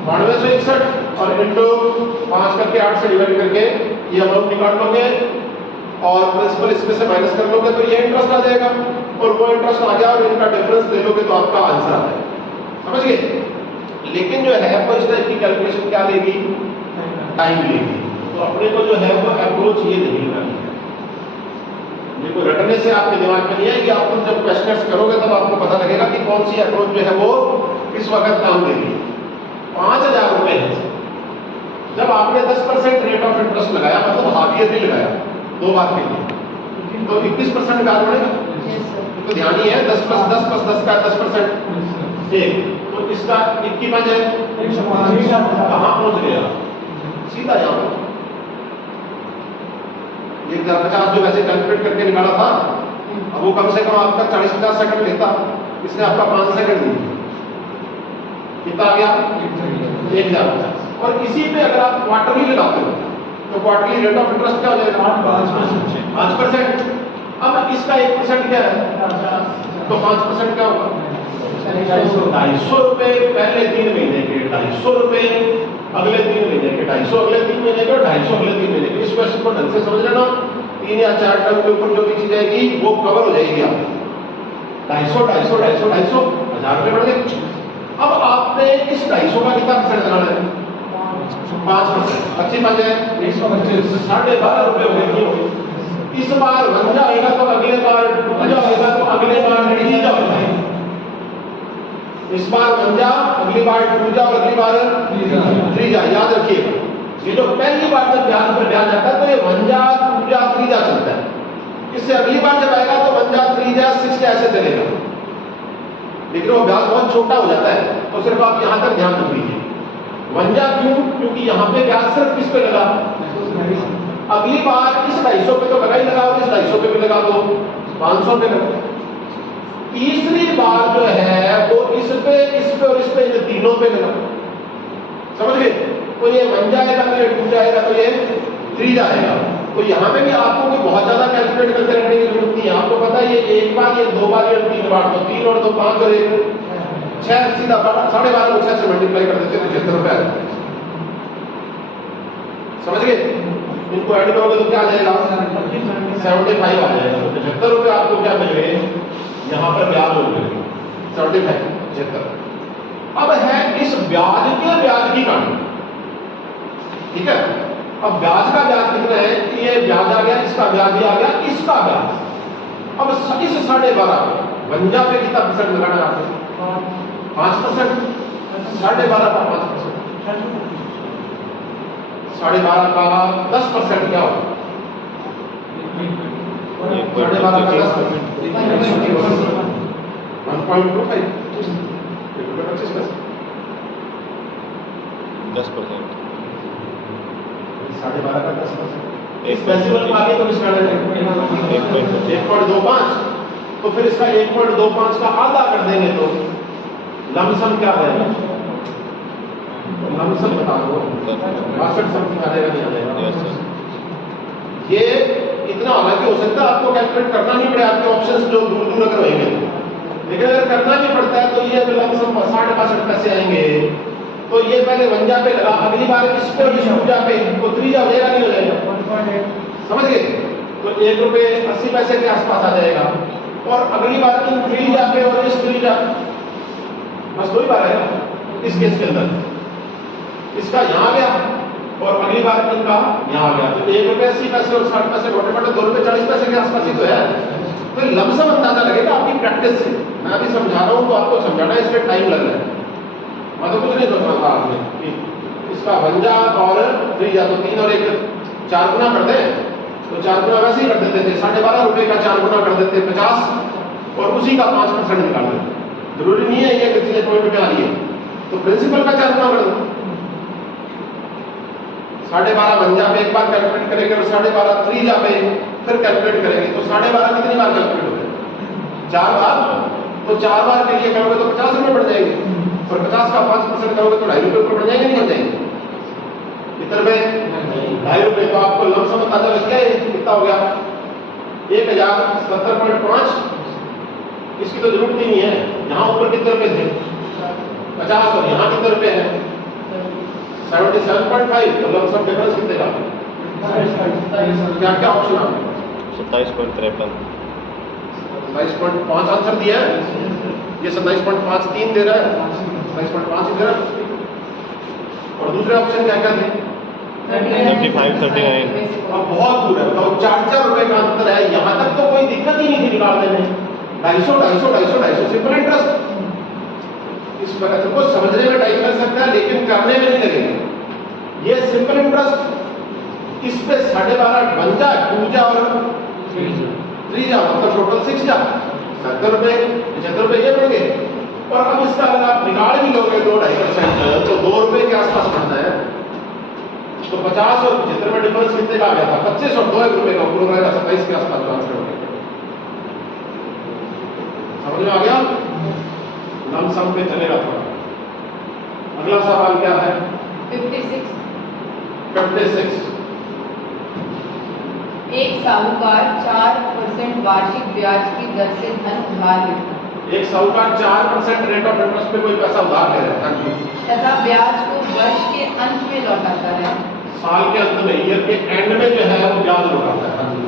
9261 और इंटू 5 करके 8 से डिवाइड करके ये अमाउंट निकाल लोगे, और प्रिंसिपल इसमें से माइनस कर लोगे तो ये इंटरेस्ट आ जाएगा, और वो इंटरेस्ट आ गया और इनका डिफरेंस ले लोगे तो आपका आंसर आ जाएगा। समझ गए? लेकिन जो है वो इस टाइप की कैलकुलेशन क्या लेगी? टाइम लेगी। तो अपने को जो है वो अप्रोच ये नहीं करना है। देखो, रटने से आपके दिमाग में नहीं है कि आप जब क्वेश्चंस करोगे तब आपको पता लगेगा कि कौन सी अप्रोच जो है वो किस वक्त काम देगी। 5000 रुपए जब आपने 10% रेट ऑफ इंटरेस्ट लगाया, मतलब हाफ ईयरली लगाया 2 बार के लिए, तो 21% का बनेगा। तो ध्यान ही है 10 + 10 + 10 का 10% एक, तो इसका 21 है, कहाँ पहुंच गया? सीधा यहाँ पर 1050 जो वैसे कैलकुलेट करके निकाला था, अब वो कम से कम आपका 40-50 सेकंड लेता, इसने आपका 5 सेकंड दिया, कितना आ गया? 1050। और इसी पे अगर आप क्वार्टरली लगाते हो तो क्वार्टरली रेट ऑफ इंटरेस्ट क्या हो जाएगा? 5%। अब इसका 1% क्या है? तो 5% क्या होगा? ₹250 पहले 3 महीने के, ₹250 अगले 3 महीने के, 250 अगले 3 महीने के और 250 अगले 3 महीने के। इस क्वेश्चन को ढंग से समझ लेना। 3 या 4 टर्म के ऊपर जो भी चीज आएगी वो कवर हो जाएगी आप। 250 ₹1000 बढ़ गए। अब आपने इस 250 का कितना % लगाना है? 5%। अच्छी बात है। ₹12.5 हो गए। इस बार वंजा आएगा तो अगले बार टूजा आएगा तो अगले बार तीजा हो जाएगा। इस बार वंजा, अगली बार टूजा और अगली बार त्रीजा। याद रखिएगा, ये जो पहली बार जब ब्याज पर ब्याज आता है तो ये वंजा, टूजा, त्रीजा चलता है। इससे अगली बार जब आएगा तो वंजा, त्रीजा, सिक्स ऐसे चलेगा, लेकिन वो ब्याज बहुत छोटा हो जाता है। तो सिर्फ आप यहां तक ध्यान रख लीजिए। वंजा क्यों? क्योंकि यहाँ पे ब्याज सिर्फ किस पे लगा? अगली बार इस 250 पे तो लगा ही लगा, इस 250 पे भी लगा दो, 500 पे लगा। तीसरी बार जो है वो इस पे और इस पे, इन तीनों पे लगा। समझ गए? तो ये वन जाएगा तो ये टू जाएगा तो ये थ्री जाएगा। तो यहाँ पे भी आपको कोई बहुत ज्यादा कैलकुलेट करके रखने की जरूरत नहीं है। आपको पता है ये एक बार, ये दो बार, ये 3 बार, तो 3 और 2 5 और 1 6, सीधा 12.5 को 6 से मल्टीप्लाई कर देते हैं, ₹75। समझ गए? इनको ऐड करोगे तो क्या आ जाएगा? 75 आ जाएगा। तो ₹75 आपको क्या मिल गए? यहाँ पर ब्याज हो गए 75। अब है इस ब्याज के ब्याज की कहानी। ठीक है, अब ब्याज का ब्याज कितना है? ये ब्याज आ गया, इसका ब्याज ही आ गया, इसका ब्याज। अब इस 12.5 वंजा पे कितना % लगाना है आपने? 5%। 12.5 का 5%, 12.5 का 10% क्या होगा? 12.5 का 10% 1.25, 25%। 10%। 12.5 का 10%। इस डेसिमल को आगे तो किसका लेंगे? 1.25। तो फिर इसका 1.25 का आधा कर देंगे तो लमसम क्या आएगा? लमसम बता दो। 62 समथिंग आ जाएगा, नहीं आ जाएगा? ये इतना हालांकि हो सकता है आपको कैलकुलेट करना नहीं पड़े, आपके ऑप्शंस जो दूर दूर अगर होंगे, लेकिन अगर करना भी पड़ता है तो ये लमसम 62.5 आएंगे। तो ये पहले वंजा पे लगा, अगली बार इस पे और इस टूजा पे, तो त्रीजा हो जाएगा, नहीं हो जाएगा? समझ गए? तो ₹1.80 के आसपास आ जाएगा। और अगली बार इन त्रीजा पे और इस त्रीजा, बस 2 ही बार आएगा इस केस के अंदर। इसका यहाँ आ गया और अगली बार इनका यहाँ आ गया। तो ₹1.80 और 60 मोटे मोटे ₹2.40 के आसपास ही तो है। तो लमसम अंदाजा लगेगा आपकी प्रैक्टिस से। मैं अभी समझा रहा हूँ तो आपको समझाना है, इसमें टाइम लग रहा है। मैं तो कुछ नहीं सोच रहा था आपने कि इसका वंजा और त्रीजा, तो 3 और 1 4 गुना कर दें, तो 4 गुना वैसे ही कर देते थे। ₹12.5 का 4 गुना कर देते 50 और उसी का 5% निकाल देते। जरूरी नहीं है ये किसी पॉइंट में आ रही है, तो प्रिंसिपल का 4 गुना कर दो। 12.5 वंजा पे एक बार कैलकुलेट करेंगे और 12.5 त्रीजा पे फिर कैलकुलेट करेंगे। तो 12.5 कितनी बार कैलकुलेट हो गए? 4 बार। तो 4 बार के लिए करोगे तो ₹50 बढ़ जाएंगे, और 50 का 5% करोगे तो ₹2.50 ऊपर बढ़ जाएंगे, नहीं हो जाएंगे? कितने रुपए? ₹2.50। तो आपको लमसम अंदाजा लग गया कितना हो गया? 1070.5। इसकी तो जरूरत ही नहीं है। यहाँ ऊपर कितने रुपए थे? 50, और यहाँ कितने रुपए हैं? 77.5। तो लमसम डिफरेंस कितने का? क्या क्या ऑप्शन आपके? 27.53। 27.5 आंसर दिया है। ये 27.53 दे रहा है, 27.5 ही दे रहा है। और दूसरे ऑप्शन क्या क्या थे? 35, 39। अब बहुत दूर है, तो 4 रुपए का अंतर है। यहाँ तक तो कोई दिक्कत ही नहीं थी निकालने में। 250 सिंपल इंटरेस्ट। इस प्रकार से कुछ समझने में टाइम लग सकता है, लेकिन करने में नहीं लगेगा। ये सिंपल इंटरेस्ट, इस पे 12.5 वंजा, टूजा और त्रीजा, मतलब टोटल 6 जा, ₹70, ₹75 ये बढ़ गए। और अब इसका अगर आप निकाल भी लोगे 2.5%, तो ₹2 के आसपास बढ़ता है। तो 50 और 75 में डिफरेंस कितने का आ गया था? 25 और 2 ₹1 का ऊपर रहेगा, 27 के आसपास आंसर हो गया। समझ में आ गया? लमसम पे चलेगा थोड़ा। अगला सवाल क्या है? 56। एक साहूकार 4% वार्षिक ब्याज की दर से धन उधार लेता है। एक साहूकार 4% रेट ऑफ इंटरेस्ट पे कोई पैसा उधार ले रहा है। हाँ जी। तथा ब्याज को वर्ष के अंत में लौटाता है। साल के अंत में, ईयर के एंड में जो है वो ब्याज लौटाता है। हाँ जी।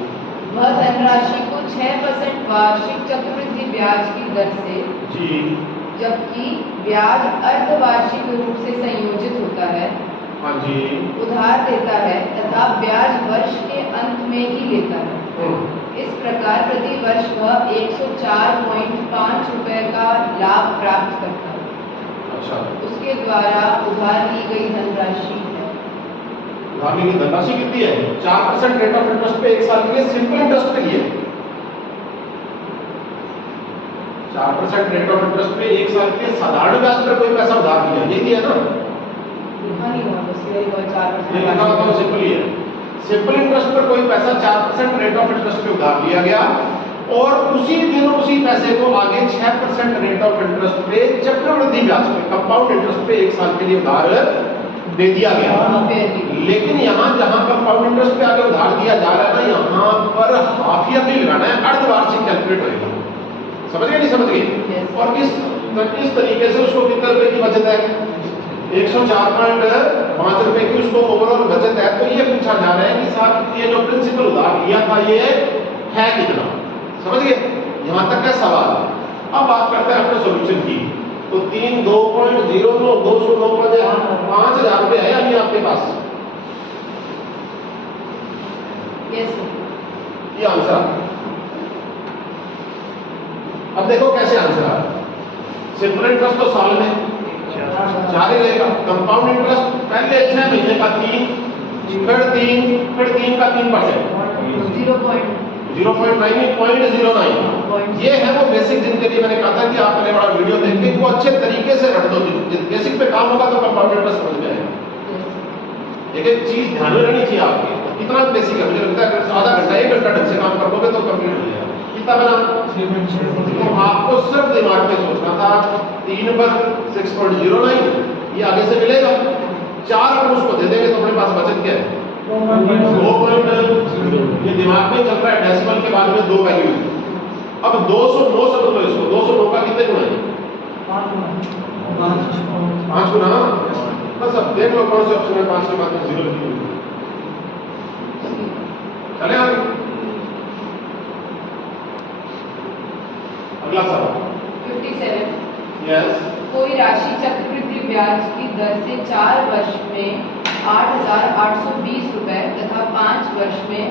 वह धनराशि को 6% वार्षिक चक्रवृद्धि ब्याज की दर से, जी। जबकि ब्याज अर्धवार्षिक रूप से संयोजित होता है, हाँ जी। उधार देता है तथा ब्याज वर्ष के अंत में ही लेता है। इस प्रकार प्रति वर्ष वह 104.5 रुपए का लाभ प्राप्त करता है। अच्छा। उसके द्वारा उधार ली गई धनराशि है। उधार ली गई धनराशि कितनी है? 4% रेट ऑफ इंटरेस्ट पे एक साल के लिए, सिंपल इंटरेस्ट पे लिए 4% रेट ऑफ इंटरेस्ट पे एक साल के लिए साधारण ब्याज पर कोई पैसा उधार लिया, ये दिया ना? नहीं हुआ, बस यही हुआ 4%। ये लिखा हुआ सिंपल ही है। सिंपल इंटरेस्ट पर कोई पैसा 4% रेट ऑफ इंटरेस्ट पे उधार लिया गया और उसी दिन उसी पैसे को आगे 6% रेट ऑफ इंटरेस्ट पे चक्रवृद्धि ब्याज पे, कंपाउंड इंटरेस्ट पे एक साल के लिए उधार दे दिया गया। लेकिन यहाँ जहाँ कंपाउंड इंटरेस्ट पे आगे उधार दिया जा रहा है ना, यहाँ पर हाफ ईयरली लगाना है, अर्धवार्षिक कैलकुलेट होगा। समझ गए नहीं समझ गए? और किस तरीके से उसको कितने रुपए की बचत है? 104.5 रुपए की उसको ओवरऑल बचत है। तो ये पूछा जा रहा है कि साहब ये जो प्रिंसिपल उधार लिया था ये है कितना? समझ गए? यहाँ तक का सवाल। अब बात करते हैं अपने सॉल्यूशन की। तो 3 2.09 209 5,000 रुपए है अभी आपके पास। यस ये आंसर। अब देखो कैसे आंसर आ रहा है। सिंपल इंटरेस्ट तो साल में 4 ही रहेगा। कंपाउंड इंटरेस्ट पहले 6 महीने का 3, फिर 3 का 3%, 0.09। ये है वो बेसिक जिनके लिए मैंने कहा था कि आप पहले बड़ा वीडियो देख के वो अच्छे तरीके से रख दो। बेसिक पे काम होगा तो कंपाउंड इंटरेस्ट समझ में आएगा। एक चीज ध्यान में रहनी चाहिए आपकी, कितना बेसिक है। मुझे लगता है अगर आधा घंटा 1 घंटा ढंग से काम कर लोगे तो कंप्लीट हो जाएगा। कितना बना? तो आपको सिर्फ दिमाग में सोचना था 3 पर 6.09, ये आगे से मिलेगा। 4 अगर उसको दे देंगे तो अपने पास बचत क्या है? 2.0। ये दिमाग में चल रहा है। डेसिमल के बाद में 2 वैल्यू। अब 209 समझ लो इसको। 209 का कितने गुना है? 5 गुना। बस अब देख लो कौन से ऑप्शन में 5 के बाद में 0 लिखी हुई। चले आगे। अगला सवाल 57। यस। कोई राशि चक्रवृद्धि ब्याज की दर से 4 वर्ष में 8,820 रुपए तथा 5 वर्ष में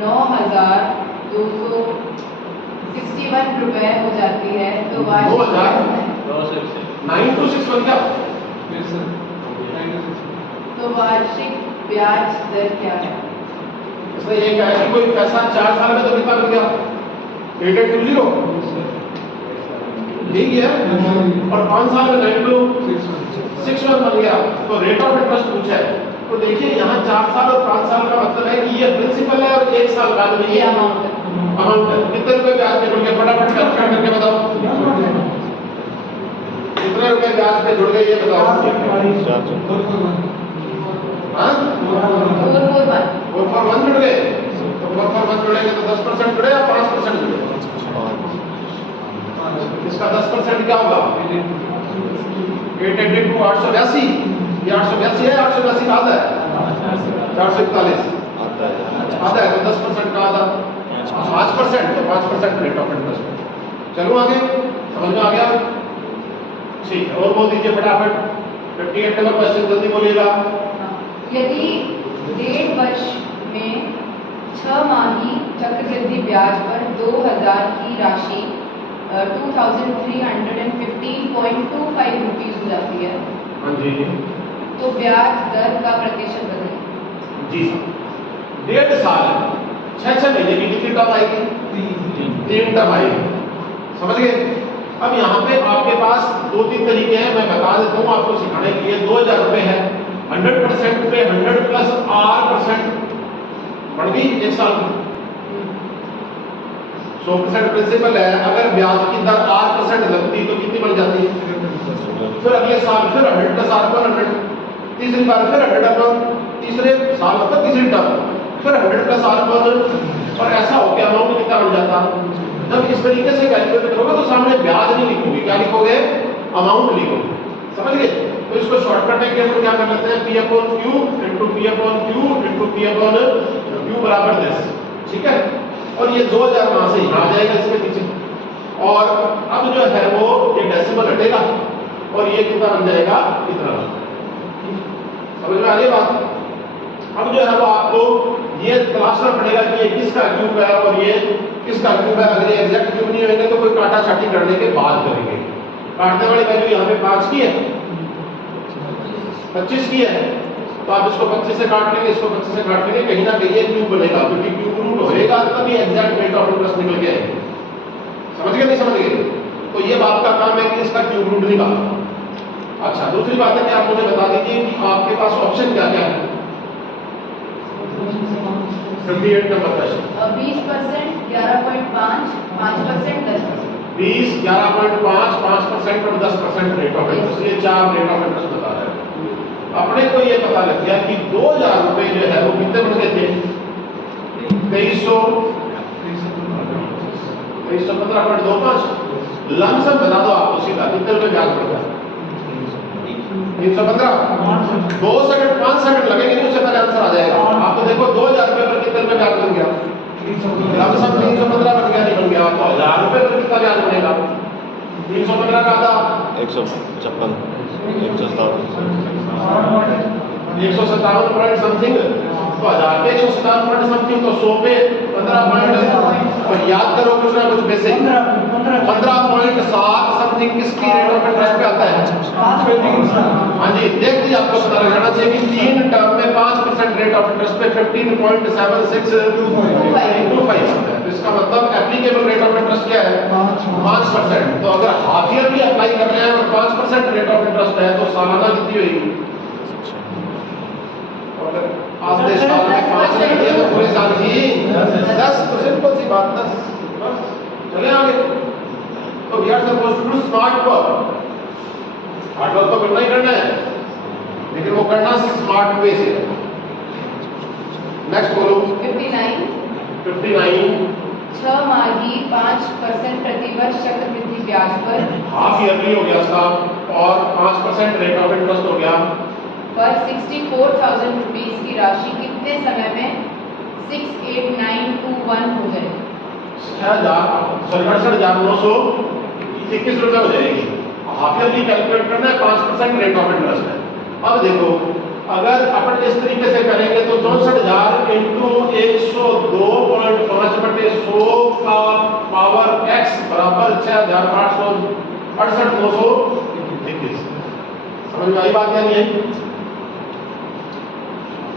9,261 रुपए हो जाती है तो वार्षिक 9,261 क्या? तो वार्षिक ब्याज दर क्या है? इसमें ये कहा है कि कोई पैसा 4 साल में तो कितना मिल गया? 8820 यही है। और 5 साल में 9261 बन गया। तो रेट ऑफ इंटरेस्ट पूछा है। तो देखिए यहाँ 4 साल और 5 साल का मतलब है कि ये प्रिंसिपल है और 1 साल बाद में ये अमाउंट है। कितने रुपए ब्याज पे जुड़ गए? फटाफट कैलकुलेट करके बताओ। कितने रुपए ब्याज पे जुड़ गए ये बताओ। हाँ 441 जुड़ गए। तो 441 जुड़ेंगे तो 10% जुड़े या 5% जुड़े? इसका 10% क्या होगा? 882 882। ये 882 है। 882 का आधा है 441 आधा है। तो 10% का आधा 5%। तो 5% रेट ऑफ इंटरेस्ट। चलो आगे, समझ में आ गया? ठीक है, और बोल दीजिए फटाफट। 58 नंबर क्वेश्चन जल्दी बोलिएगा। यदि 1.5 वर्ष में 6 माही चक्रवृद्धि ब्याज पर 2000 की राशि 2315.25 रुपीज हो जाती है। हाँ जी। तो ब्याज दर का प्रतिशत बदले। जी सर। 1.5 साल 6 महीने की कितनी टर्म आएगी? 3 टर्म आएगी। समझ गए? अब यहाँ पे आपके पास 2-3 तरीके हैं, मैं बता देता हूँ आपको सिखाने के लिए। 2000 रुपए है, 100% पे 100 प्लस R% बढ़ गई 1 साल में। 100% प्रिंसिपल है। अगर ब्याज की दर R% लगती तो कितनी बढ़ जाती? फिर अगले साल फिर 100 प्लस R/100, तीसरी बार फिर 100 तीसरे साल फिर तीसरी टर्म फिर 100 प्लस R/100 और ऐसा हो गया अमाउंट कितना बढ़ जाता? जब इस तरीके से कैलकुलेट करोगे तो सामने ब्याज नहीं लिखोगे, क्या लिखोगे? अमाउंट लिखोगे। समझ गए? तो इसको शॉर्टकट के अंदर क्या कर लेते हैं, P upon Q into P upon Q into P upon Q बराबर 10। ठीक है, और ये 2000 वहां से यहाँ आ जाएगा इसके पीछे, और अब जो है वो ये डेसिमल हटेगा और ये कितना बन जाएगा, इतना। समझ में आ रही बात? अब जो है वो आपको ये तलाशना पड़ेगा कि ये किसका क्यूब है और ये किसका क्यूब है। अगर ये एग्जैक्ट क्यूब नहीं होंगे तो कोई काटा छाटी करने के बाद करेंगे। काटने वाली वैल्यू यहाँ पे 5 की है, 25 की है, तो आप इसको 25 से काट लेंगे, इसको 25 से काट लेंगे, कहीं ना कहीं ये क्यूब बनेगा, क्योंकि क्यूब रूट होएगा तभी एग्जैक्ट रेट ऑफ इंटरेस्ट निकल के आएगा। समझ गए नहीं समझ गए? तो ये बात का काम है कि इसका क्यूब रूट निकालना। अच्छा, दूसरी बात है कि आप मुझे बता दीजिए कि आपके पास ऑप्शन क्या क्या है। 58 नंबर क्वेश्चन। 20%, 11.5, 5%, 10%। 20, 11.5, 5% और 10% रेट ऑफ इंटरेस्ट, ये 4 रेट ऑफ इंटरेस्ट बता रहे हैं। अपने को ये पता लग गया कि 2000 रुपए जो है वो कितने बन गए थे, 2315.25। लमसम बता दो आपको सीधा कितने रुपए ब्याज पड़ गया, 315। 2 सेकंड 5 सेकंड लगेंगे नहीं, उससे पहले आंसर आ जाएगा। आपको देखो 2000 रुपए पर कितने रुपए ब्याज बन गया, लमसम 315 बन गया, नहीं बन गया। तो 1000 रुपए पर कितना ब्याज बनेगा, 315 का आधा 156, 157 पॉइंट समथिंग, तो 1000 पे 157 पॉइंट समथिंग, तो 100 पे 15 पॉइंट, और याद करो कुछ ना कुछ बेसिक 15.7 समथिंग किसकी रेट ऑफ इंटरेस्ट पे आता है। हाँ जी, देख लीजिए, आपको पता लग जाना चाहिए कि 3 टर्म में 5% रेट ऑफ इंटरेस्ट पे 15.7625 आता है। तो इसका मतलब एप्लीकेबल रेट ऑफ इंटरेस्ट क्या है, 5%। तो अगर हाफ ईयर भी अप्लाई कर रहे हैं और 5% रेट ऑफ इंटरेस्ट है तो सालाना कितनी होगी, आज देश साल में 5 लग दिया तो पूरे साल की 10। तो सिंपल सी बात 10। बस चले आगे। तो we are supposed to do smart work. Hard work तो करना ही करना है, लेकिन वो करना स्मार्ट वे से। नेक्स्ट बोलो। 59 6 माही 5% प्रतिवर्ष चक्रवृद्धि ब्याज पर, हाफ ईयरली हो गया उसका, और 5% रेट ऑफ इंटरेस्ट हो गया पर 64,000 रुपीज की राशि कितने समय में 68921 हो जाएगी? 68,921 रुपए हो जाएगी। हाफ ईयरली कैलकुलेट करना है, 5% रेट ऑफ इंटरेस्ट है। अब देखो, अगर अपन इस तरीके से करेंगे तो 64,000 इंटू 102.5 बटे 100 का पावर x बराबर 6,868,921। समझ में आई बात या नहीं आई?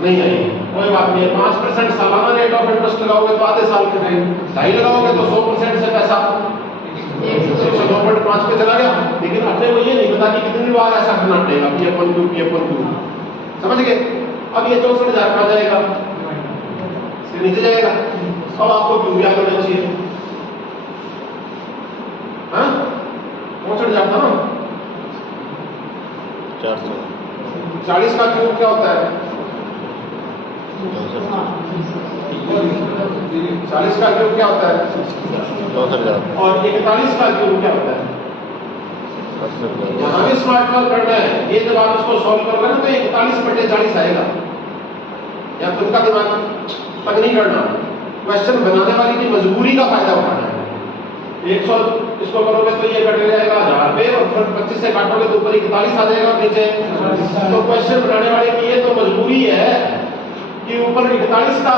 नहीं आई, कोई बात नहीं है। 5% सालाना रेट ऑफ इंटरेस्ट लगाओगे तो आधे साल के टाइम, 2.5 लगाओगे तो 100% से पैसा 102.5 पे चला गया। लेकिन अपने को ये नहीं पता कि कितनी बार ऐसा करना पड़ेगा, P/Q। समझ गए? अब ये 64,000 का जाएगा, इसके नीचे जाएगा। अब आपको क्यों याद होना चाहिए, हाँ 64,000 था ना, 40 का क्यूब क्या होता है, 40 का क्यूब क्या होता है, 64,000, और 41 का क्यूब क्या होता है। यहाँ भी स्मार्ट वर्क करना है। ये जब आप इसको सॉल्व कर रहे हैं ना तो 41/40 आएगा, या खुद का दिमाग तक नहीं करना, क्वेश्चन बनाने वाली की मजबूरी का फायदा उठाना है। 100 इसको करोगे तो ये कट जाएगा 1000 पे, और फिर 25 से काटोगे तो ऊपर 41 आ जाएगा नीचे। तो क्वेश्चन बनाने वाले की ये तो मजबूरी है कि ऊपर 41 का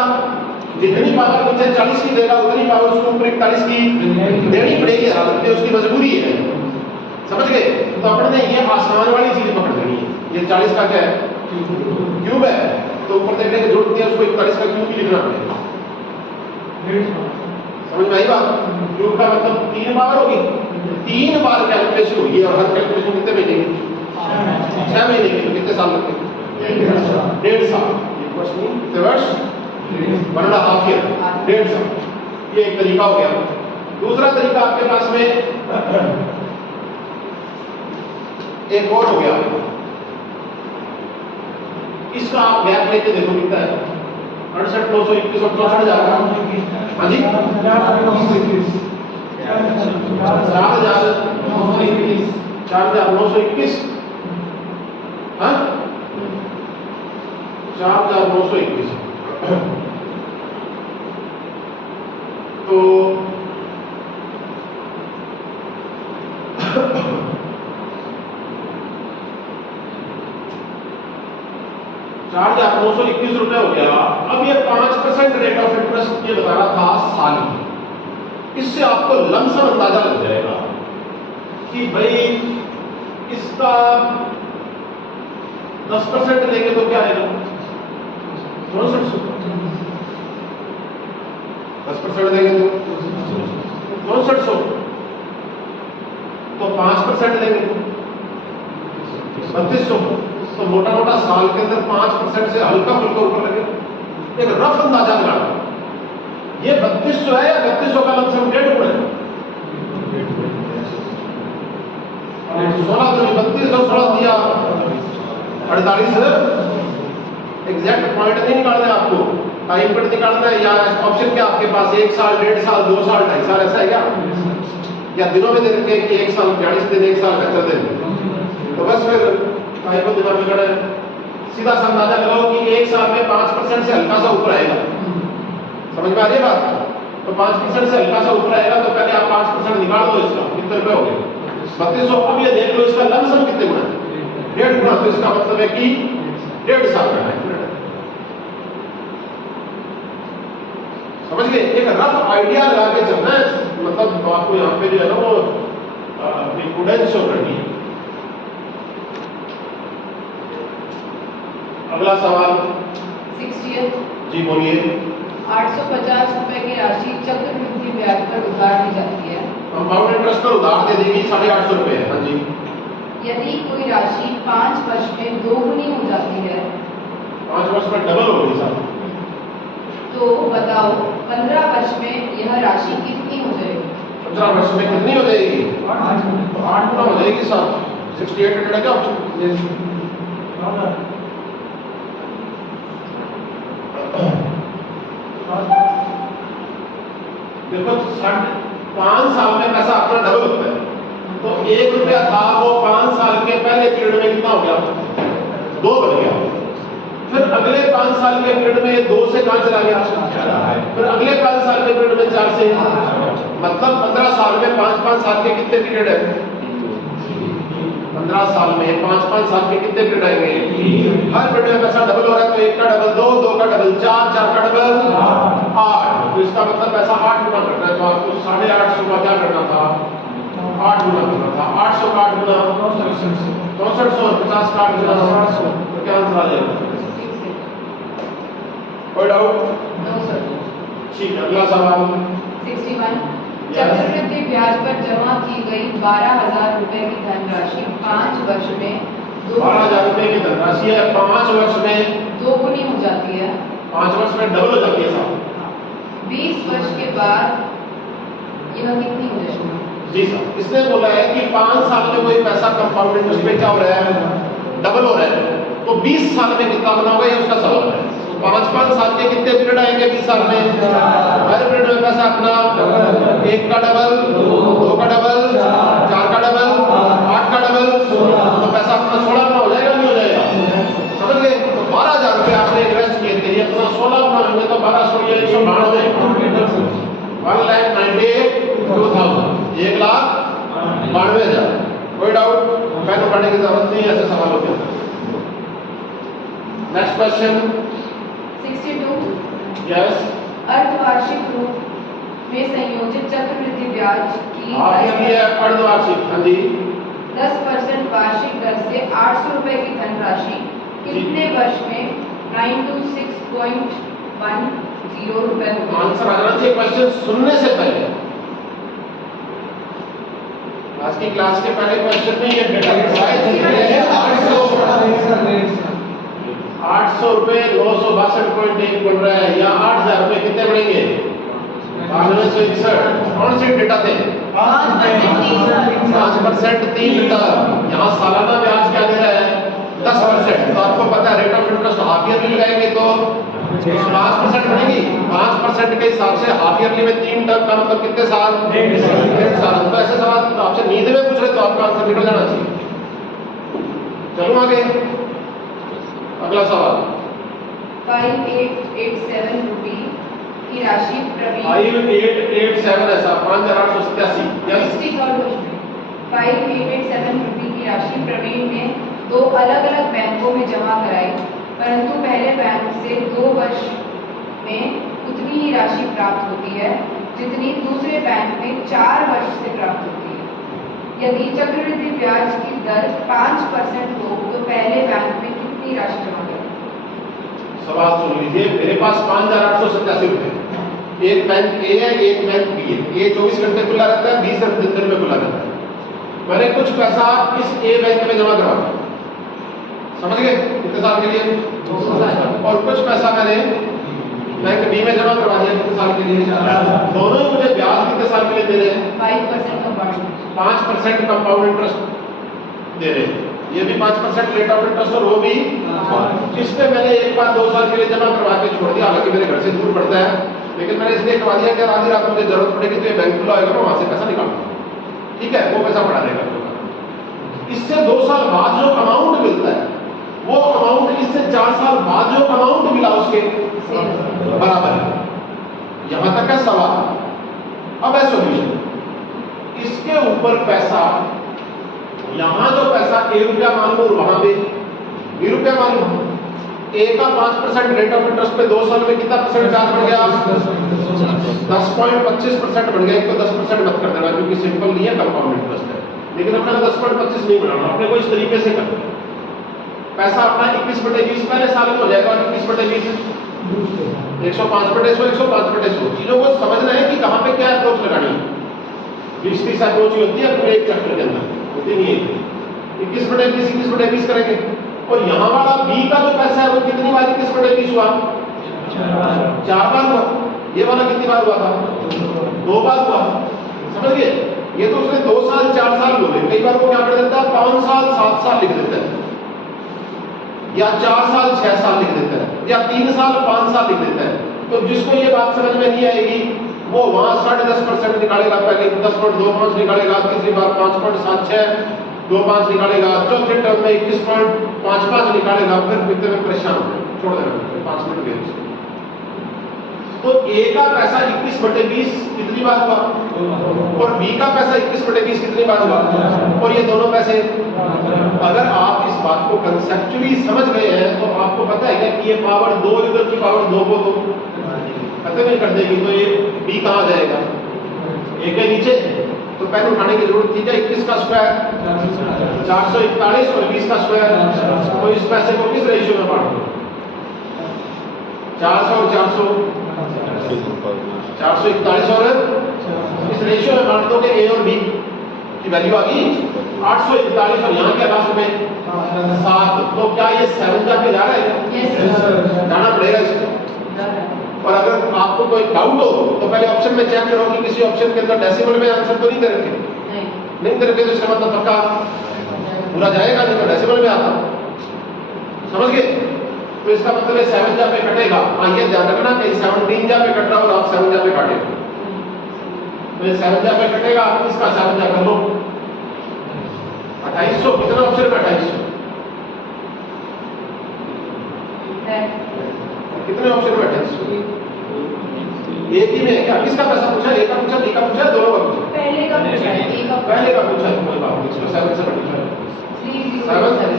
जितनी पावर नीचे 40 की देगा उतनी पावर उसको ऊपर 41 की देनी पड़ेगी, हालत में उसकी मजबूरी है। समझ गए? तो अपने ये आसान वाली चीज पकड़ लेनी है। ये 40 का क्या है, क्यूब है, तो ऊपर देखने की जरूरत नहीं है, उसको 41 का क्यूब ही लिखना पड़ेगा। समझ में आई बात? क्यूब का मतलब 3 बार होगी, 3 बार कैलकुलेशन होगी, और हर कैलकुलेशन कितने महीने की, 6 महीने की। तो कितने साल लगते हैं, 1.5 साल। वर्ष 1.5 ईयर, 1.5 साल। ये एक तरीका हो गया। दूसरा तरीका आपके पास में एक और हो गया, इसका आप गैप लेके देखो कितना है, 68,921 और 64,000। हाँ जी, 4,921 हाँ 4,921 तो 4,921 रुपए हो गया। अब ये 5% रेट ऑफ इंटरेस्ट ये बता रहा था साल की। इससे आपको लमसम अंदाजा लग जाएगा कि भाई इसका 10% लेंगे तो क्या आएगा 6400। 10% देंगे तो 6400, तो 5% लेंगे तो 3200। तो मोटा मोटा साल के अंदर 5% से हल्का फुल्का ऊपर लगेगा। एक रफ अंदाजा लगाना, ये 3200 है या 3200 का लमसम 1.5 गुना है। 16 तो 3216 दिया 48। एग्जैक्ट पॉइंट नहीं निकालना है आपको, टाइम पर निकालना है। या ऑप्शन क्या आपके पास 1 साल 1.5 साल 2 साल 2.5 साल ऐसा है क्या, या दिनों में दे रखे हैं कि 1 साल 42 दिन 1 साल 72 दिन। तो बस फिर टाइम को दिमाग में करना है, सीधा सा अंदाजा लगाओ कि 1 साल में 5% से हल्का सा ऊपर आएगा। समझ में आ रही है बात? तो 5% से हल्का सा ऊपर आएगा तो पहले आप 5% निकाल दो। इसका कितने रुपए हो गए 3200। अब ये देख लो इसका लमसम कितने गुना है 1.5 गुना। तो इसका मतलब है कि 1.5 साल का है। समझ गए? एक रफ आइडिया लगा के चलना है। मतलब आपको यहाँ पे जो है ना वो प्रूडेंस शो करनी है। अगला सवाल 60th जी बोलिए। 850 रुपए की राशि चक्रवृद्धि ब्याज पर उधार दी जाती है। कंपाउंड इंटरेस्ट पर उधार दे देगी 850 रुपए। हाँ जी। यदि कोई राशि 5 वर्ष में 2 गुनी हो जाती है, 5 वर्ष में डबल हो गई साहब, तो बताओ 15 वर्ष में यह राशि कितनी हो जाएगी? 15 वर्ष में कितनी हो जाएगी? 8 गुना हो जाएगी साहब। 6800 है क्या ऑप्शन? देखो 5 साल में पैसा अपना डबल होता है। तो 1 रुपया था वो 5 साल के पहले पीरियड में कितना हो गया 2 बन गया। फिर अगले 5 साल के पीरियड में 2 से कहां चला गया, फिर अगले 5 साल के पीरियड में 4 से, मतलब 15 साल में 5-5 साल के कितने पीरियड है? 15 साल में 5-5 साल के कितने पीरियड आएंगे? हर पीरियड में पैसा डबल हो रहा है। तो 1 का डबल 2, 2 का डबल 4, 4 का डबल 8। तो इसका मतलब पैसा 8 गुना करना है। तो आपको 850 का क्या करना था 8 गुना करना था। 800 का 8 गुना 6400, 50 का 8 गुना 700। तो क्या आंसर आ जाएगा? कोई डाउट? No sir. ठीक है, अगला सवाल 61 चक्रवृद्धि ब्याज पर जमा की गई 12,000 रुपए की धनराशि 5 वर्ष में 12,000 रुपए की धनराशि है 5 वर्ष में 2 गुनी हो जाती है। 5 वर्ष में डबल हो जाती है साहब। 20 वर्ष के बाद यह कितनी हो जाएगी? जी साहब, इसने बोला है कि 5 साल में कोई पैसा कंपाउंड इंटरेस्ट पे क्या हो रहा है डबल हो रहा है। तो 20 साल में कितना बना होगा ये उसका सवाल है। 5-5 साल के कितने पीरियड आएंगे 20 साल में? हर पीरियड में पैसा अपना 1 का डबल 2 का डबल 4 का डबल 8 का डबल। तो पैसा अपना 16 गुना हो जाएगा नहीं हो जाएगा? समझ गए? तो 12,000 रुपए आपने इन्वेस्ट किए थे, ये अपना 16 गुना होंगे तो 1216 192 1,98,2,000 1,92,000। कोई डाउट? मैंने पढ़ने की जरूरत नहीं, ऐसे सवाल होते हैं। Next question 62 yes. अर्धवार्षिक रूप में संयोजित चक्रवृद्धि ब्याज की आपने है अर्धवार्षिक। हाँ जी। 10% वार्षिक दर से 800 रुपए की धनराशि कितने वर्ष में 926.10 रुपए होगी? आंसर आ जाना चाहिए क्वेश्चन सुनने से पहले। आज की क्लास के पहले क्वेश्चन में ये डेटा 800 रुपए 962.1 बन रहा है, या 8,000 रुपए कितने बढ़ेंगे 9261। कौन से डेटा थे? 5% 3 यहाँ सालाना ब्याज क्या दे रहा है 10%। तो आपको पता है rate of interest half year लगाएंगे तो 5% बढ़ेगी। 5% के हिसाब से हाफ ईयरली में 3 टर्म का मतलब कितने साल? 1.5 साल। तो ऐसे सवाल तो आपसे नींद में पूछ रहे तो आपका आंसर निकल जाना चाहिए। चलो आगे, अगला सवाल। 5887 रुपये की राशि प्रवीण 5887 ऐसा 5887 यस 5887 रुपये की राशि प्रवीण ने 2 अलग-अलग बैंकों में जमा कराई, परंतु पहले बैंक से 2 वर्ष में उतनी ही राशि प्राप्त होती है जितनी दूसरे बैंक में 4 वर्ष से प्राप्त होती है। यदि चक्रवृद्धि ब्याज की दर 5% हो तो पहले बैंक में कितनी राशि जमा करें? सवाल सुन लीजिए। मेरे पास 5887 रुपए, एक बैंक ए है, एक बैंक बी है। ए 24 घंटे खुला रहता है, बी सिर्फ दिन में खुला रहता है। मैंने कुछ पैसा इस ए बैंक में जमा करा, समझ गए, कितने साल के लिए? 2 साल। और कुछ पैसा मैंने बैंक बी में जमा करवा दिया, कितने साल के लिए? 4 साल। दोनों ही मुझे ब्याज कितने साल के लिए दे रहे हैं? 5% कंपाउंड 5% कंपाउंड इंटरेस्ट दे रहे हैं। ये भी 5% रेट ऑफ इंटरेस्ट, और वो भी इस पे मैंने एक बार 2 साल के लिए जमा करवा के छोड़ दिया। हालांकि मेरे घर से दूर पड़ता है, लेकिन मैंने इसलिए करवा दिया कि आधी रात मुझे जरूरत पड़ेगी तो ये बैंक खुला होगा, मैं वहां से पैसा निकालूंगा, ठीक है, वो पैसा बढ़ा देगा। इससे 2 साल बाद जो अमाउंट मिलता है वो अमाउंट इससे 4 साल बाद जो अमाउंट मिला उसके बराबर है। यहां तक है सवाल। अब है सॉल्यूशन। इसके ऊपर पैसा, यहां जो पैसा ₹1 मान लो, वहां पे ₹2 मान लो। ए का 5% रेट ऑफ इंटरेस्ट पे 2 साल में कितना परसेंट ब्याज बढ़ गया? 10.25% बढ़ गया। एक तो 10% मत कर देना क्योंकि सिंपल नहीं है, कंपाउंड इंटरेस्ट है। लेकिन अपना 10.25 नहीं बढ़ाना, अपने को इस तरीके से करना है। पैसा अपना 21/20 पहले साल में हो जाएगा। 21/20 105/100 105/100। चीजों को समझना है कि कहां पे क्या अप्रोच लगानी है। 20-30 अप्रोच ही होती है पूरे एक चैप्टर के अंदर, होती नहीं है। 21/20 21/20 करेंगे। और यहाँ वाला बी का जो पैसा है वो कितनी बार 21/20 हुआ? 4 बार हुआ। ये वाला कितनी बार हुआ था? 2 बार हुआ। समझ गए? ये तो उसने 2 साल 4 साल बोले, कई बार वो क्या कर देता है 5 साल 7 साल लिख देता है, या 4 साल 6 साल लिख देता है, या 3 साल 5 साल लिख देता है। तो जिसको ये बात समझ में नहीं आएगी वो वहां 10.5% निकालेगा, पहले 10.25 निकालेगा, तीसरी बार 5.76 25 निकालेगा, चौथे टर्म में 21.55 निकालेगा, फिर कितने में परेशान हो गए, छोड़ देना 5 मिनट गए। तो ए का पैसा 21/20 कितनी बार हुआ, और बी का पैसा 21/20 कितनी बार हुआ, और ये दोनों पैसे। अगर आप इस बात को कंसेप्चुअली समझ गए हैं तो आपको पता है क्या कि ये पावर 2 इधर की पावर 2 को तो खत्म ही कर देगी, तो ये बी कहाँ जाएगा? ए के नीचे। तो पेन उठाने की जरूरत थी क्या? 21 का स्क्वायर 441 और 20 का स्क्वायर। तो इस पैसे को किस रेशियो में बांट दो? 400 और 400 441 और इस रेशियो में बांट दोगे ए और बी की वैल्यू आ गई 841 और यहाँ क्या लास्ट में 7। तो क्या ये 7 जाके जा रहा है? जाना पड़ेगा इसको। और अगर आपको कोई डाउट हो तो पहले ऑप्शन में चेक करो कि किसी ऑप्शन के अंदर डेसिमल में आंसर तो नहीं दे रखे, नहीं दे रखे तो इसका मतलब पक्का पूरा जाएगा, नहीं तो डेसिमल में आता। समझ गए? तो इसका मतलब है 7 जा पे कटेगा। हाँ, ये ध्यान रखना कहीं 17 जा पे कट रहा हो और आप 7 जा पे काटे, तो ये 7 जा पे कटेगा, इसका 7 जा कर लो 2800। कितना ऑप्शन में 2800? कितने ऑप्शन में 2800? एक ही में है क्या? किसका पैसा पूछा? ए का पूछा, बी का पूछा, दोनों का पूछा? पहले का पूछा, ए का पहले का पूछा। कोई बात नहीं, इसको 7 से मल्टीप्लाई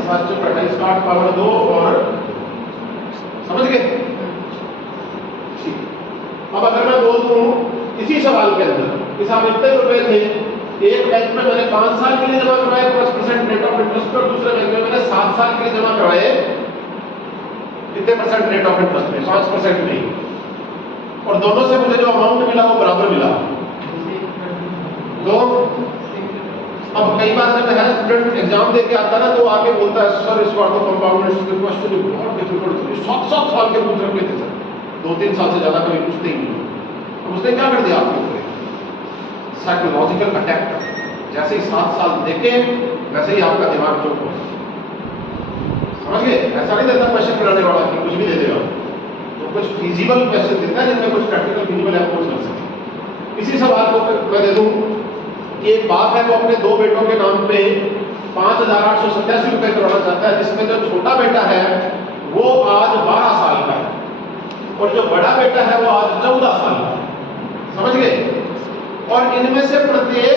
7 28 का 8 पावर 2 और समझ गए? अब अगर मैं बोल दूं इसी सवाल के अंदर कि साहब इतने रुपए थे, एक बैंक में मैंने 5 साल के लिए जमा करवाए 5% रेट ऑफ इंटरेस्ट पर, दूसरे बैंक में मैंने 7 साल के लिए जमा करवाए कितने परसेंट रेट ऑफ इंटरेस्ट में? 5% नहीं। और दोनों से मुझे जो अमाउंट मिला वो बराबर मिला। तो अब कई बार जब है स्टूडेंट एग्जाम दे के आता है ना तो आके बोलता है सर इस बार तो कंपाउंड इंटरेस्ट के क्वेश्चन बहुत डिफिकल्ट थे, 7 साल के पूछ रखे थे सर, 2-3 साल से ज्यादा कभी पूछते ही नहीं। तो उसने क्या कर दिया आपके ऊपर? Psychological attack. जैसे ही 7 साल देखे वैसे ही आपका दिमाग चुप हो। समझ गए? ऐसा नहीं देता क्वेश्चन कराने वाला कि कुछ भी दे देगा। तो कुछ फिजिबल क्वेश्चन देता है जिनमें कुछ प्रैक्टिकल फिजिबल अप्रोच कर सकते। इसी सवाल को मैं दे दूं कि एक बाप है वो अपने दो बेटों के नाम पे 5,887 रुपए करवाना चाहता है, जिसमें जो छोटा बेटा है वो आज 12 साल का है और जो बड़ा बेटा है वो आज 14 साल का है। समझ गए? और इनमें से प्रत्येक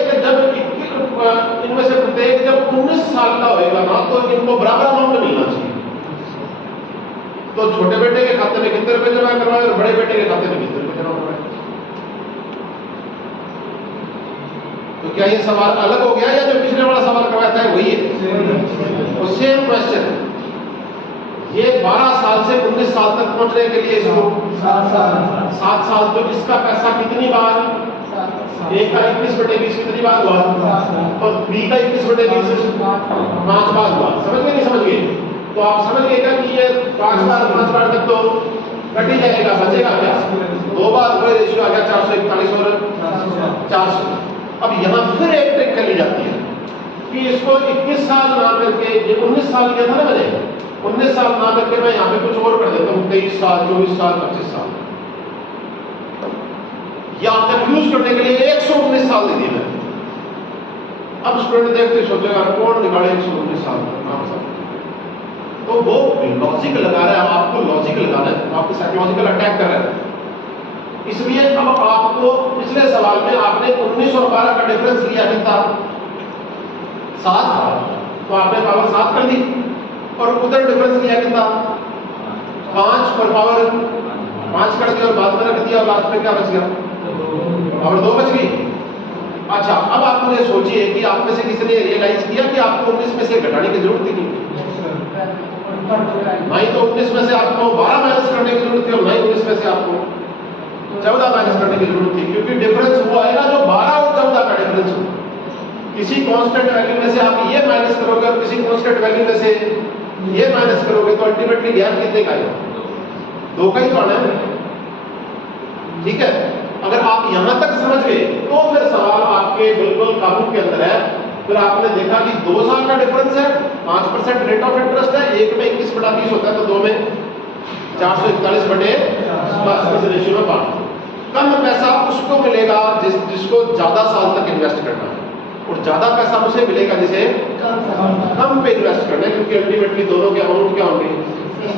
जब 19 साल का होएगा ना तो इनको बराबर अमाउंट मिलना चाहिए। तो छोटे बेटे के खाते में कितने रुपए जमा करवाए और बड़े बेटे के खाते में कितने रुपए जमा करवाए? तो क्या ये सवाल अलग हो गया या जो पिछले वाला सवाल करवाया था वही है? और सेम क्वेश्चन, ये 12 साल से 19 साल तक पहुंचने के लिए इसको 7 साल, तो इसका पैसा कितनी बार? ए का 21/20 कितनी बार हुआ? और बी का 21/20 5 बार हुआ। समझ गए नहीं समझ गए? तो आप समझ गए क्या कि ये 5 बार तक तो कट ही जाएगा, बचेगा क्या? 2 बार हुए, रेशियो आ गया 441 और 400। अब यहाँ फिर एक ट्रिक कर ली जाती है कि इसको 21 साल ना करके, ये 19 साल किया था ना मैंने, 19 साल ना करके मैं यहाँ पे कुछ और कर देता हूँ, 23 साल, 24 साल, 25 साल, या कंफ्यूज करने के लिए 119 साल दे दिए मैंने। अब स्टूडेंट देखते सोचेगा कौन निकाले 119 साल नाम सब, तो वो लॉजिक लगा रहा है, आपको लॉजिक लगाना है, आपको साइकोलॉजिकल अटैक कर रहा है। इसलिए अब आपको पिछले सवाल में आपने 19 और 12 का डिफरेंस लिया कितना? 7, तो आपने पावर 7 कर दी, और उधर डिफरेंस लिया कितना? 5 पर पावर 5 कर दिया और बाद में रख दिया, और लास्ट में क्या बच गया? पावर 2 बच गई। अच्छा, अब आप मुझे सोचिए कि आप में से किसी ने रियलाइज किया कि आपको 19 में से घटाने की जरूरत नहीं, नहीं तो 19 में से आपको 12 माइनस करने की जरूरत थी, और नहीं 19 में से आपको 14 माइनस करने की जरूरत थी, क्योंकि डिफरेंस वो आएगा जो 12 और 14 का डिफरेंस हो। किसी कांस्टेंट वैल्यू में से आप ये माइनस करोगे और किसी कांस्टेंट वैल्यू में से ये माइनस करोगे, तो अल्टीमेटली गैप कितने का आएगा? 2 का ही तो आना है। ठीक है, अगर आप यहां तक समझ गए तो फिर सवाल आपके बिल्कुल काबू के अंदर है। फिर आपने देखा कि 2 साल का डिफरेंस है, 5% रेट ऑफ इंटरेस्ट है, एक में 21/20 होता है, तो 2 में 441/10 रेशियो में बांट। कम पैसा उसको मिलेगा जिसको ज्यादा साल तक इन्वेस्ट करना है, और ज्यादा पैसा उसे मिलेगा जिसे कम पे इन्वेस्ट करना है, क्योंकि अल्टीमेटली दोनों के अमाउंट क्या होंगे?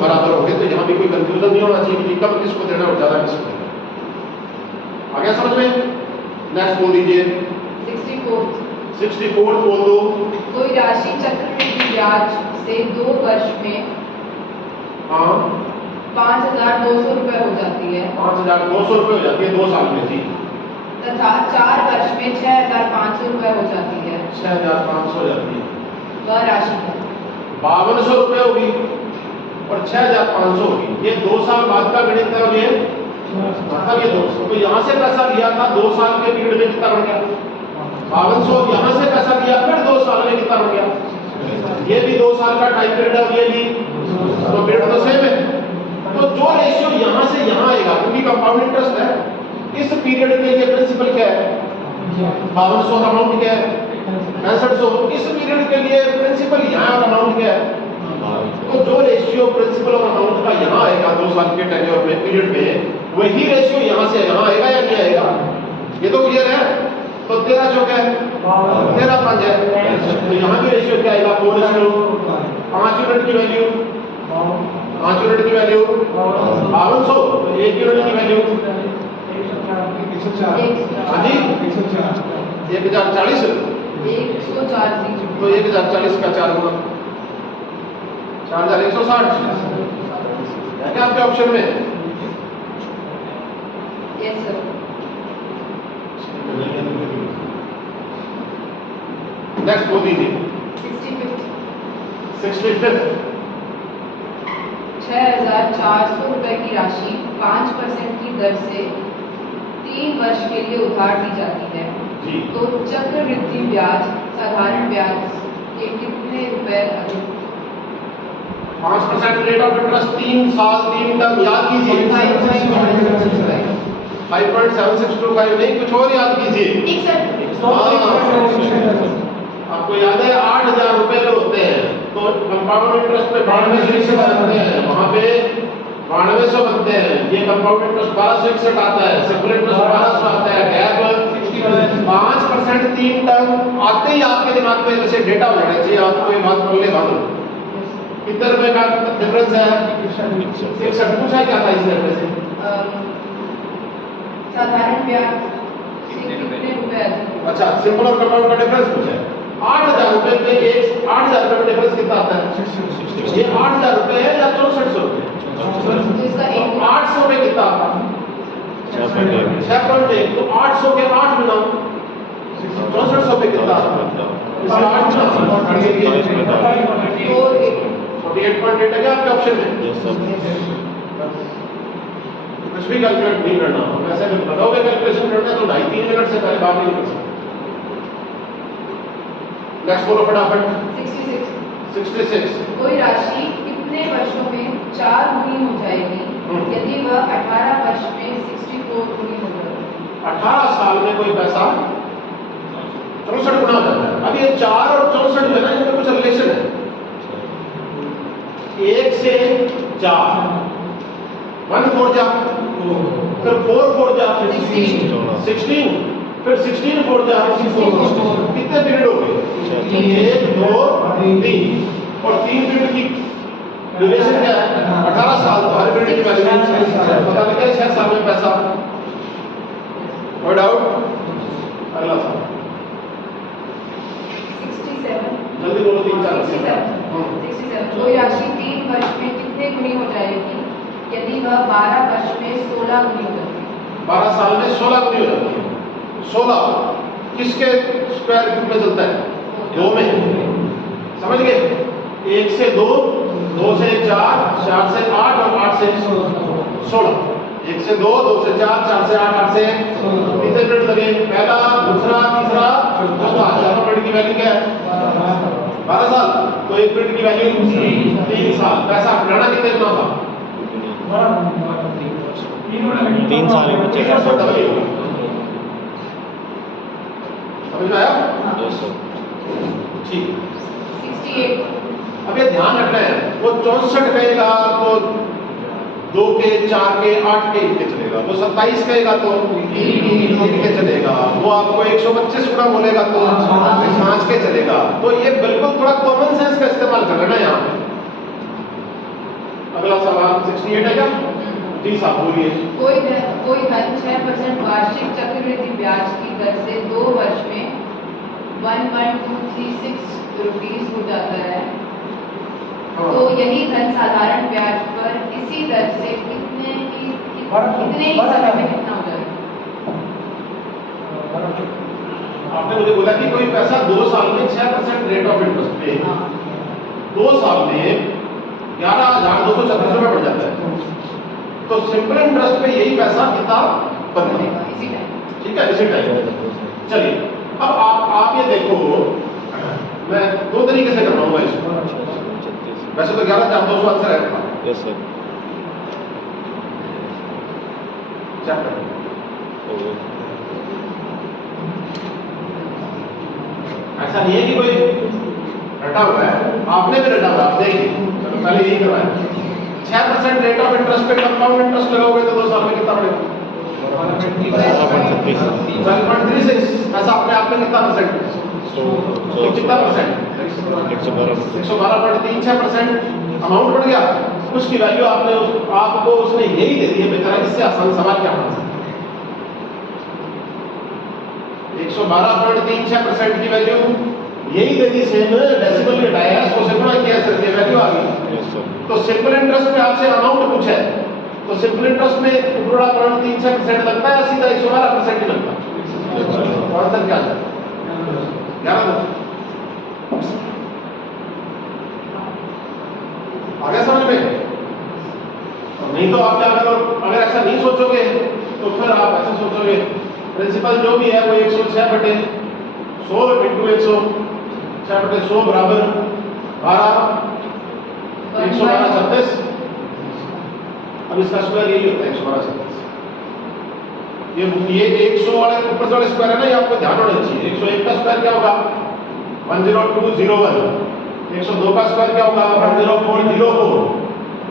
बराबर होंगे। तो यहाँ भी कोई कंफ्यूजन नहीं होना चाहिए कि कम किसको देना और ज्यादा किसको देना। आ गया समझ में? नेक्स्ट बोल दीजिए। 64 बोल दो। कोई राशि चक्रवृद्धि ब्याज से 2 वर्ष में 5,200 रुपए हो जाती है। 5,200 रुपए हो जाती है 2 साल में, जी। तथा 4 वर्ष में 6,500 रुपए हो जाती है। 6,500 हो जाती है। वह राशि 5,200 रुपए होगी और 6,500 होगी। ये 2 साल बाद का गणित है, और ये मतलब ये 200। तो यहाँ से पैसा लिया था 2 साल के पीरियड में कितना बन गया? 5,200। यहाँ से पैसा लिया फिर 2 साल में कितना बन गया? ये भी 2 साल का टाइम पीरियड है, और ये भी, तो पीरियड तो सेम है। तो जो रेशियो यहाँ से यहाँ आएगा, क्योंकि कंपाउंड इंटरेस्ट है, इस पीरियड के लिए प्रिंसिपल क्या है? 5,200 अमाउंट क्या है? 6500। इस पीरियड के लिए प्रिंसिपल यहाँ और अमाउंट क्या है? तो जो रेशियो प्रिंसिपल और अमाउंट का यहाँ आएगा 2 साल के टेन्योर में, पीरियड में, वही रेशियो यहाँ से यहाँ आएगा या नहीं आएगा? ये तो क्लियर है। तो 13 जो क्या है? 13/5 है। तो यहाँ भी रेशियो क्या आएगा? 4:5 यूनिट की वैल्यू, 5 यूनिट की वैल्यू 5,200, तो 1 यूनिट की वैल्यू 104। हाँ जी, 1040। 140। तो 1040 का 4 गुना 4,160 है क्या आपके ऑप्शन में? Yes sir. नेक्स्ट बोल दीजिए। 65। 6,400 रुपए की राशि 5% की दर से 3 वर्ष के लिए उधार दी जाती है, जी। तो चक्रवृद्धि ब्याज साधारण ब्याज के कितने रुपए अधिक? 5% रेट ऑफ इंटरेस्ट 3 साल 3 टर्म, याद कीजिए। 5.7625 नहीं, कुछ और याद कीजिए। आपको याद है 8,000 रुपए जो होते हैं, तो कंपाउंड इंटरेस्ट पे 92 से करते हैं, वहां पे 9200 बनते हैं। ये कंपाउंड इंटरेस्ट 1261 आता है, सिंपल इंटरेस्ट 1200 आता है, गैप 5% 3 टर्म आते ही आपके दिमाग में जैसे डेटा हो जाना चाहिए, आपको ये बात पढ़ने मालूम कितने रुपए का डिफरेंस है। 61 पूछा क्या था इसने अपने से? साधारण ब्याज से कितने रुपए अधिक? अच्छा, सिंपल और कंपाउंड का डिफरेंस पूछा है। 8000 रुपए में 8000 रुपए में डिफरेंस कितना आता है? ये 8000 रुपए है या 6400 रुपए? तो इसका एक 800 में कितना आता है? 6.1। तो 800 के 8 बनाओ, 6400 पे कितना आता है? इसका 8 बनाओ, 48.8 है क्या आपके ऑप्शन में? Yes sir. कुछ भी कैलकुलेट नहीं करना, वैसे भी बताओगे कैलकुलेशन करना है तो 2.5-3 मिनट से पहले बात नहीं कर सकते। नेक्स्ट बोलो फटाफट। 66। कोई राशि कितने वर्षों में 4 गुनी हो जाएगी यदि वह 18 वर्ष में 64 गुनी हो जाए? 18 साल में कोई पैसा 64 गुना हो जाता है। अब ये 4 और 64 में ना इनमें कुछ रिलेशन है। 1 से 4 1 4 जा, फिर 4 4 जा 16, फिर 16 4 जा 64। कितने पीरियड हो गए? 1 2 3 और 3 पीरियड की ड्यूरेशन क्या है? 18 साल। तो हर पीरियड की वैल्यू पता लगे 6 साल में पैसा। No doubt. अगला सवाल 67। जल्दी बोलो। 3 67। कोई राशि 3 वर्ष में कितने गुनी हो जाएगी यदि वह 12 वर्ष में 16 गुनी हो जाती है? 12 साल में 16 गुनी हो जाती है। 16 किसके स्क्वायर रूट में चलता है? 2 में। समझ गए? 1 से 2, 2 से 4, 4 से 8 और 8 से 16। 1 से 2, 2 से 4, 4 से 8, 8 से कितने पीरियड लगे? पहला, दूसरा, तीसरा, चौथा। चारों पीरियड की वैल्यू क्या है? 12 साल। तो एक पीरियड की वैल्यू 3 साल। पैसा घटाना कितने गुना था? 3 साल में 2500 डबल ही होगा। समझ में आया? Yes sir. ठीक। 68। अब ये ध्यान रखना है, वो 64 कहेगा तो 2 के 4 के 8 के इनके चलेगा, वो 27 कहेगा तो 3 के चलेगा, वो आपको 125 गुना बोलेगा तो 5 के चलेगा। तो ये बिल्कुल थोड़ा कॉमन सेंस का इस्तेमाल कर लेना यहाँ पे। अगला सवाल 68 है क्या? जी साहब बोलिए। कोई धन 6% वार्षिक चक्रवृद्धि ब्याज की दर से 2 वर्ष में 11236 रुपीस हो जाता है। तो यही धन साधारण ब्याज पर इसी दर से कितने ही समय में कितना हो जाएगा? आपने मुझे बोला कि कोई पैसा 2 साल में 6% रेट ऑफ इंटरेस्ट पे 2 साल में 11,236 रुपए बढ़ जाता है। तो सिंपल इंटरेस्ट पे यही पैसा कितना बनेगा? इसी टाइम। ठीक है, इसी टाइम। चलिए अब आप ये देखो, मैं 2 तरीके से करवाऊंगा इसको। वैसे तो 11,200 आंसर है। Yes sir. चैप्टर ऐसा नहीं है कि कोई रटा हुआ है, आपने भी रटा हुआ, आप देखिए। चलो पहले यही करवाया। 6% रेट ऑफ इंटरेस्ट पे कंपाउंड इंटरेस्ट लगाओगे तो 2 साल में कितना बढ़ेगा? 12.36। ऐसा अपने आप में कितना परसेंट? कितना परसेंट? 112.36%। अमाउंट बढ़ गया, उसकी वैल्यू आपको उसने यही दे दी है बेचारा। इससे आसान सवाल क्या बना सकता है? 112.36% की वैल्यू यही दे दी, सेम डेसिमल में हटाया, 100 से गुणा किया, सर ये वैल्यू आ गई। तो सिंपल इंटरेस्ट में आपसे अमाउंट पूछा है, तो सिंपल इंटरेस्ट में 112.36% लगता है, सीधा 112% ही लगता है। और आंसर क्या है? 11। आगे समझ में? नहीं तो आप क्या करो, अगर ऐसा नहीं सोचोगे तो फिर आप ऐसे सोचोगे प्रिंसिपल जो भी है वो 106/100 इंटू 106/100 बराबर 12, 112 36। अब इसका स्क्वायर यही होता है 112 36। ये 100 वाले ऊपर वाले स्क्वायर है ना, ये आपको ध्यान होना चाहिए। 101 का स्क्वायर क्या होगा? 10201। 102 का स्क्वायर क्या होगा? 10404।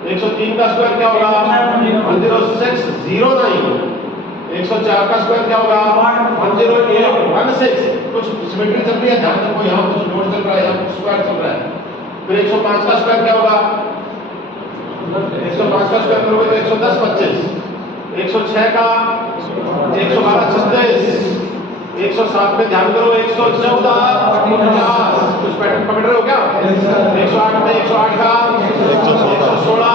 103 का स्क्वायर क्या होगा 10609। 104 का स्क्वायर क्या होगा 10816। कुछ सिमेट्री चल रही है, ध्यान रखो, यहाँ कुछ लोड चल रहा है, यहाँ कुछ स्क्वायर चल रहा है। फिर 105 का स्क्वायर क्या होगा 105 का स्क्वायर करोगे तो 110 25। 106 का 112 36। 107 पे ध्यान करो 114 50। कुछ पैटर्न पकड़ रहे हो क्या 108 में 108 का 116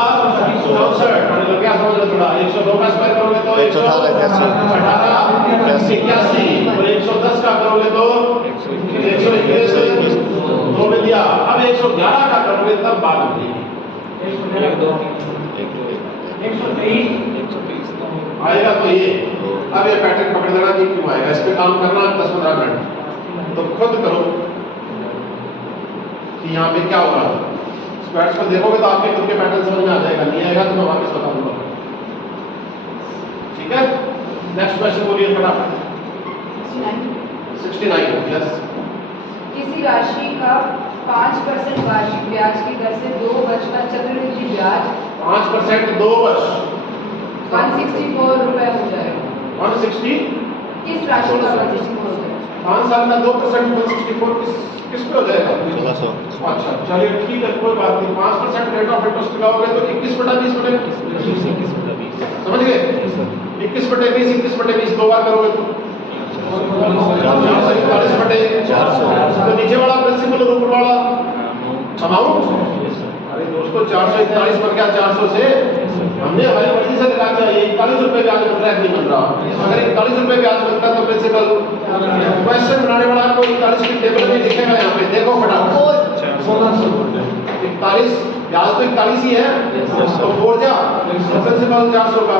64। क्या समझ रहे थोड़ा 102 का स्क्वायर करोगे तो 118 81। और 110 का करोगे तो 121 दो में दिया। अब 111 का करोगे तब बात होगी 123 आएगा तो ये। अब ये पैटर्न पकड़ लेना कि क्यों आएगा, इस पे काम करना 10-15 मिनट तो खुद करो कि यहाँ पे क्या हो रहा है। स्क्वायर्स को देखोगे तो आपके खुद के पैटर्न समझ में आ जाएगा, नहीं आएगा तो मैं वापस बता दूंगा। ठीक है, नेक्स्ट क्वेश्चन बोलिए फटाफट। 69 यस। किसी राशि का 5% वार्षिक ब्याज की दर से 2 वर्ष का चक्रवृद्धि ब्याज 5% 2 वर्ष 164 रुपए हो जाएगा। 160 किस राशि का 164 हो जाएगा? 5 साल का 2% 164 किस पे हो जाएगा 1600। अच्छा चलिए ठीक है, कोई बात नहीं। 5% रेट ऑफ इंटरेस्ट लगाओगे तो 21/20 समझ गए। 21/20 21/20 दो बार करोगे तो 441/400। तो नीचे वाला प्रिंसिपल और ऊपर वाला अमाउंट। अरे दोस्तों 441 बन गया 400 से, हमने हमारी मर्जी से लगा दिया। ये 41 रुपए ब्याज बन रहा है, नहीं बन रहा। अगर 41 रुपए ब्याज बनता तो प्रिंसिपल क्वेश्चन बनाने वाला को 41 की टेबल में लिखेगा, यहाँ पे देखो फटाफट 41 ब्याज तो 41 ही है तो 4 जा प्रिंसिपल 400 का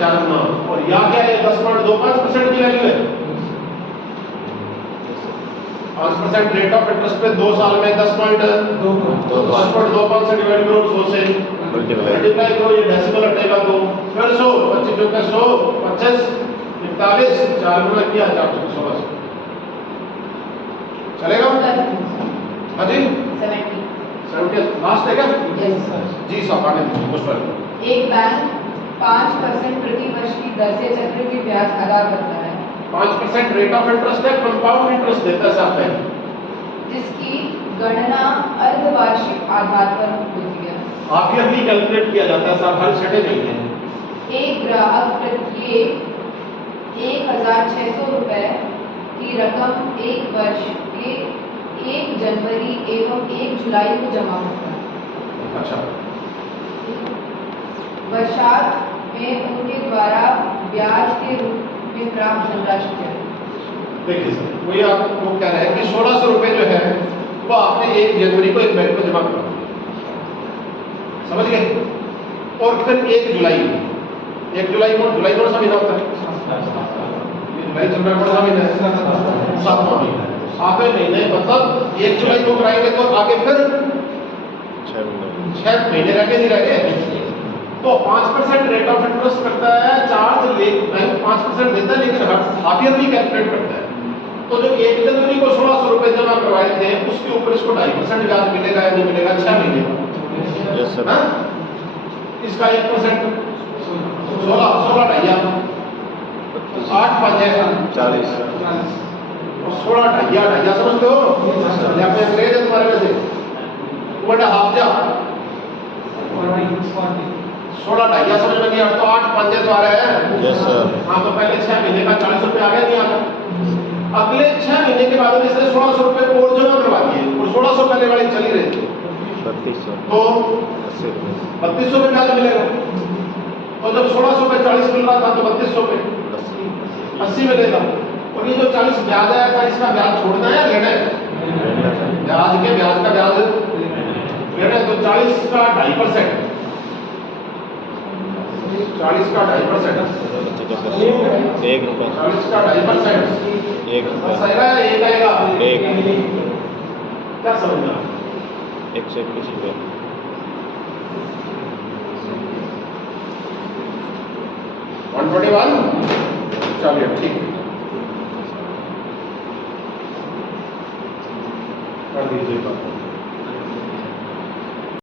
4 गुना। और यहाँ क्या है 10.25% की वैल्यू है। 5% रेट ऑफ इंटरेस्ट पे 2 साल में 10.25 से डिवाइड करो 100 से मल्टीप्लाई करो, ये डेसिमल हटेगा तो 1200 25 चौके 100 25 41 4 गुना किया 416 चलेगा। हाँ जी 70 लास्ट है क्या जी साहब आगे मुश्किल। एक बैंक 5% प्रति वर्ष की दर से चक्रवृद्धि ब्याज अदा करता है। 5% रेट ऑफ इंटरेस्ट है, कंपाउंड इंटरेस्ट देता है साथ में, जिसकी गणना अर्धवार्षिक आधार पर होती है। आप ही अपनी कैलकुलेट किया जाता है साहब, हर छठे महीने। एक ग्राहक प्रत्येक 1600 रुपए की रकम 1 वर्ष के 1 जनवरी एवं 1 जुलाई को जमा करता है। अच्छा वर्षांत में उनके द्वारा ब्याज के रूप में प्राप्त धनराशि है। देखिए सर, वही आपको कह रहे हैं कि 1600 रुपए जो है वो आपने 1 जनवरी को एक बैंक में जमा करा, समझ गए। और फिर 1 जुलाई को जुलाई कौन सा महीना होता है जुलाई चल रहा है, कौन सा महीना है 7वां महीना। 7वें महीने मतलब 1 जुलाई को कराएंगे तो आगे फिर 6 महीने रह गए, नहीं रह गए। तो 5% रेट ऑफ इंटरेस्ट करता है चार्ज, बैंक 5% देता है लेकिन हाफ ईयरली कैलकुलेट करता है। तो जो 1 जनवरी को 1600 रुपए जमा करवाए थे उसके ऊपर इसको 2.5% ब्याज मिलेगा या नहीं मिलेगा 6 महीने का। इसका 1% 16 ढाइया 8 5 40 और 16 ढाइया समझते हो या फिर अंग्रेज है तुम्हारे में से 2.5 जा 16 ढाइया समझ में नहीं आता तो 8 5 तो आ रहे हैं। हाँ तो पहले 6 महीने का 40 रुपए आ गया, नहीं आता। अगले 6 महीने के बाद इसने 1600 रुपए और जमा करवा दिए और 1600 पहले वाली चली रही थी तो 3200 पे ब्याज मिलेगा। और जब 1600 पे 40 मिल रहा था तो 3200 पे 80 मिलेगा। और ये जो 40 ब्याज आया था इसका ब्याज छोड़ना है या लेना है? ब्याज का ब्याज लेना है। तो 40 का 2.5% 40 का 2.5% 1 रुपये 40 का 2.5% 1 रुपये आएगा या 1 आएगा? क्या समझना 121 रुपये 121 चलिए ठीक कर दीजिएगा।